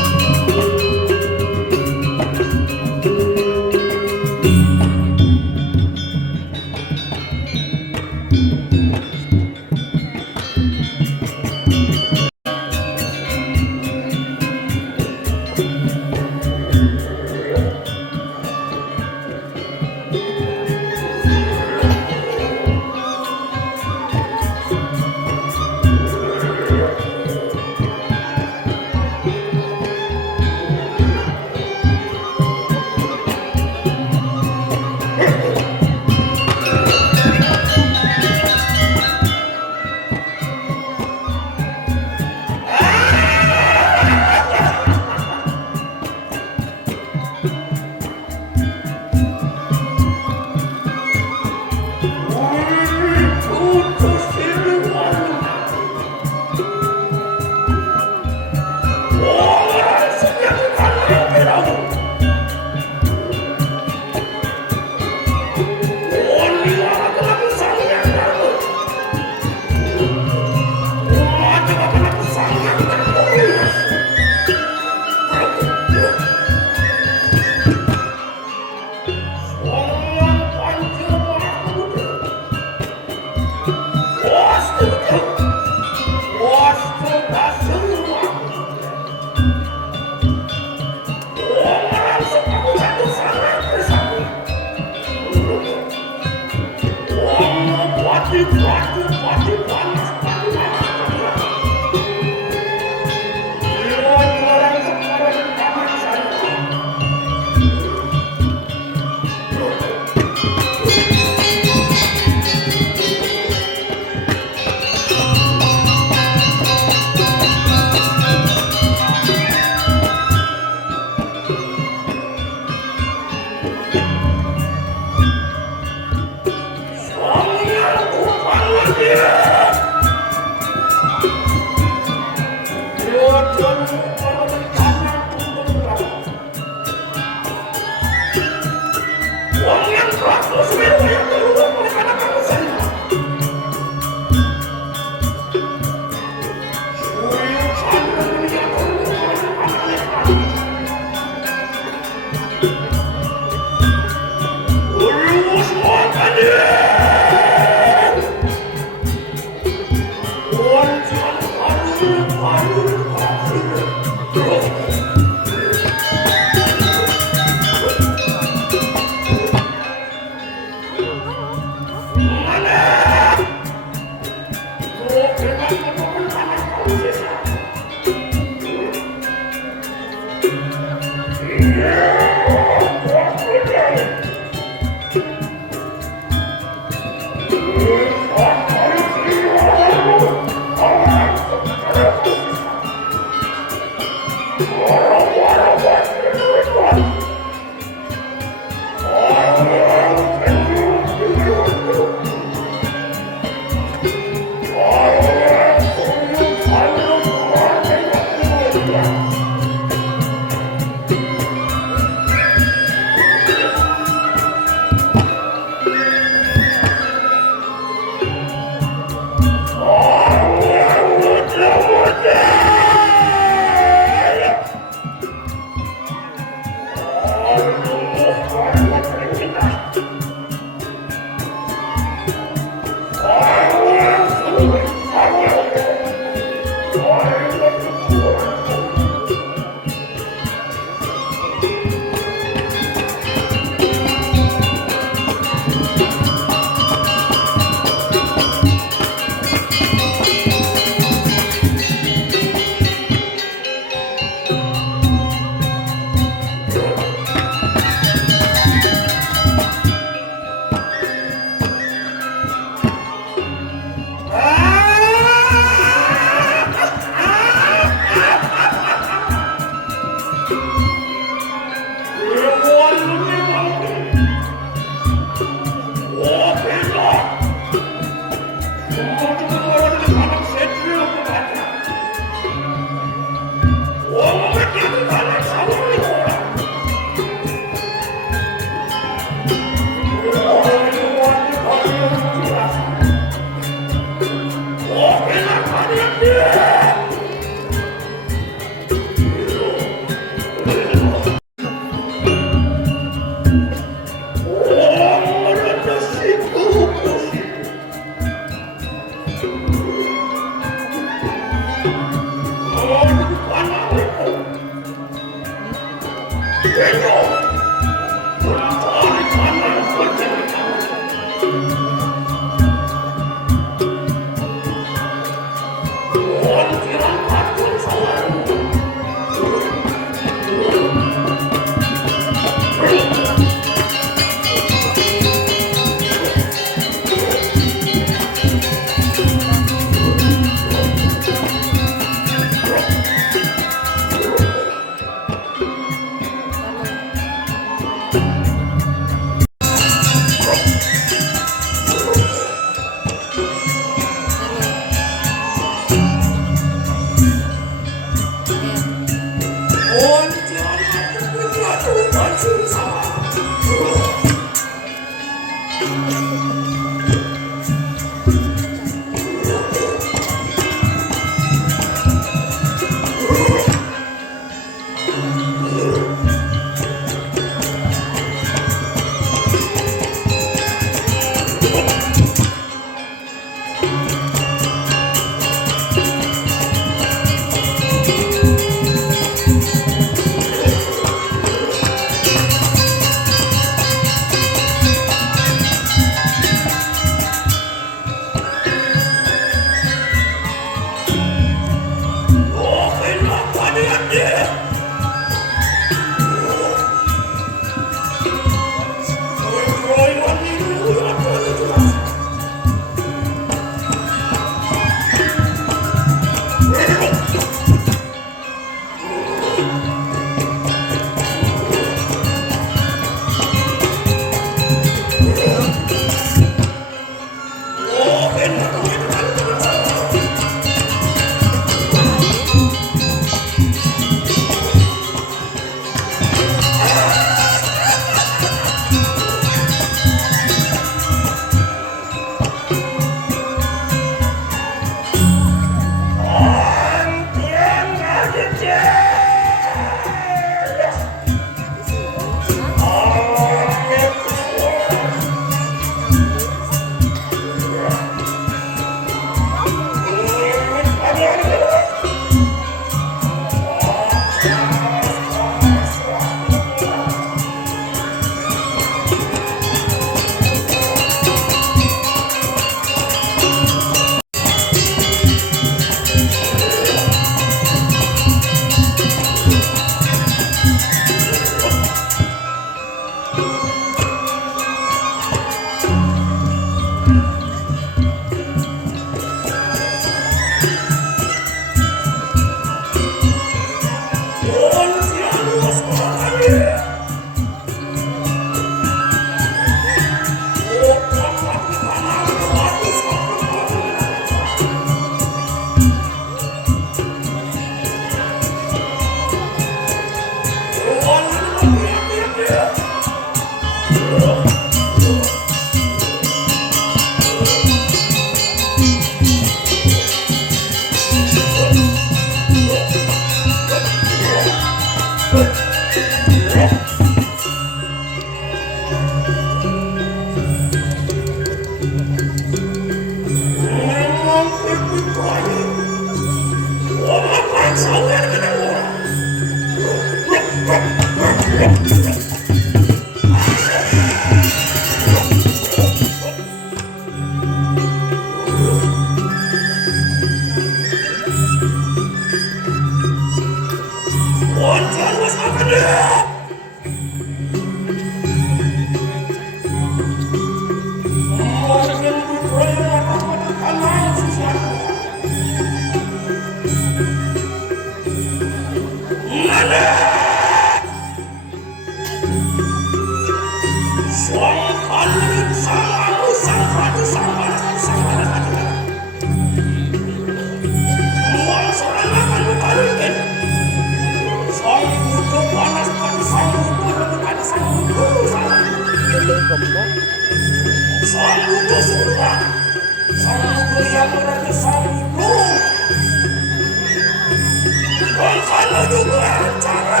Kalau juga cara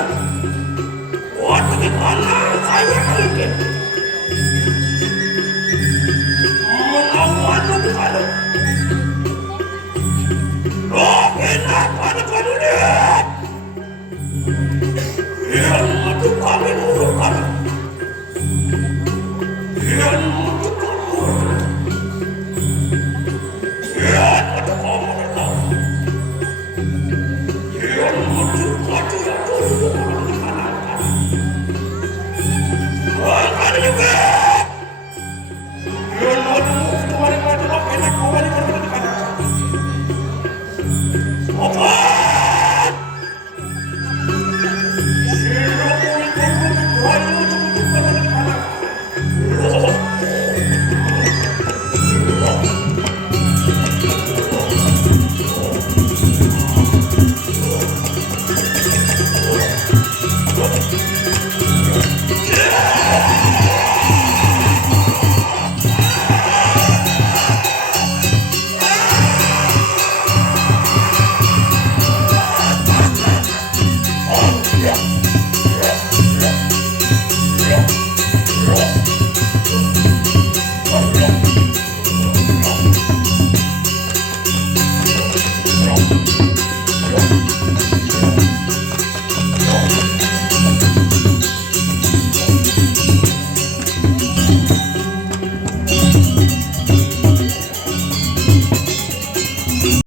buat bagaimana kayak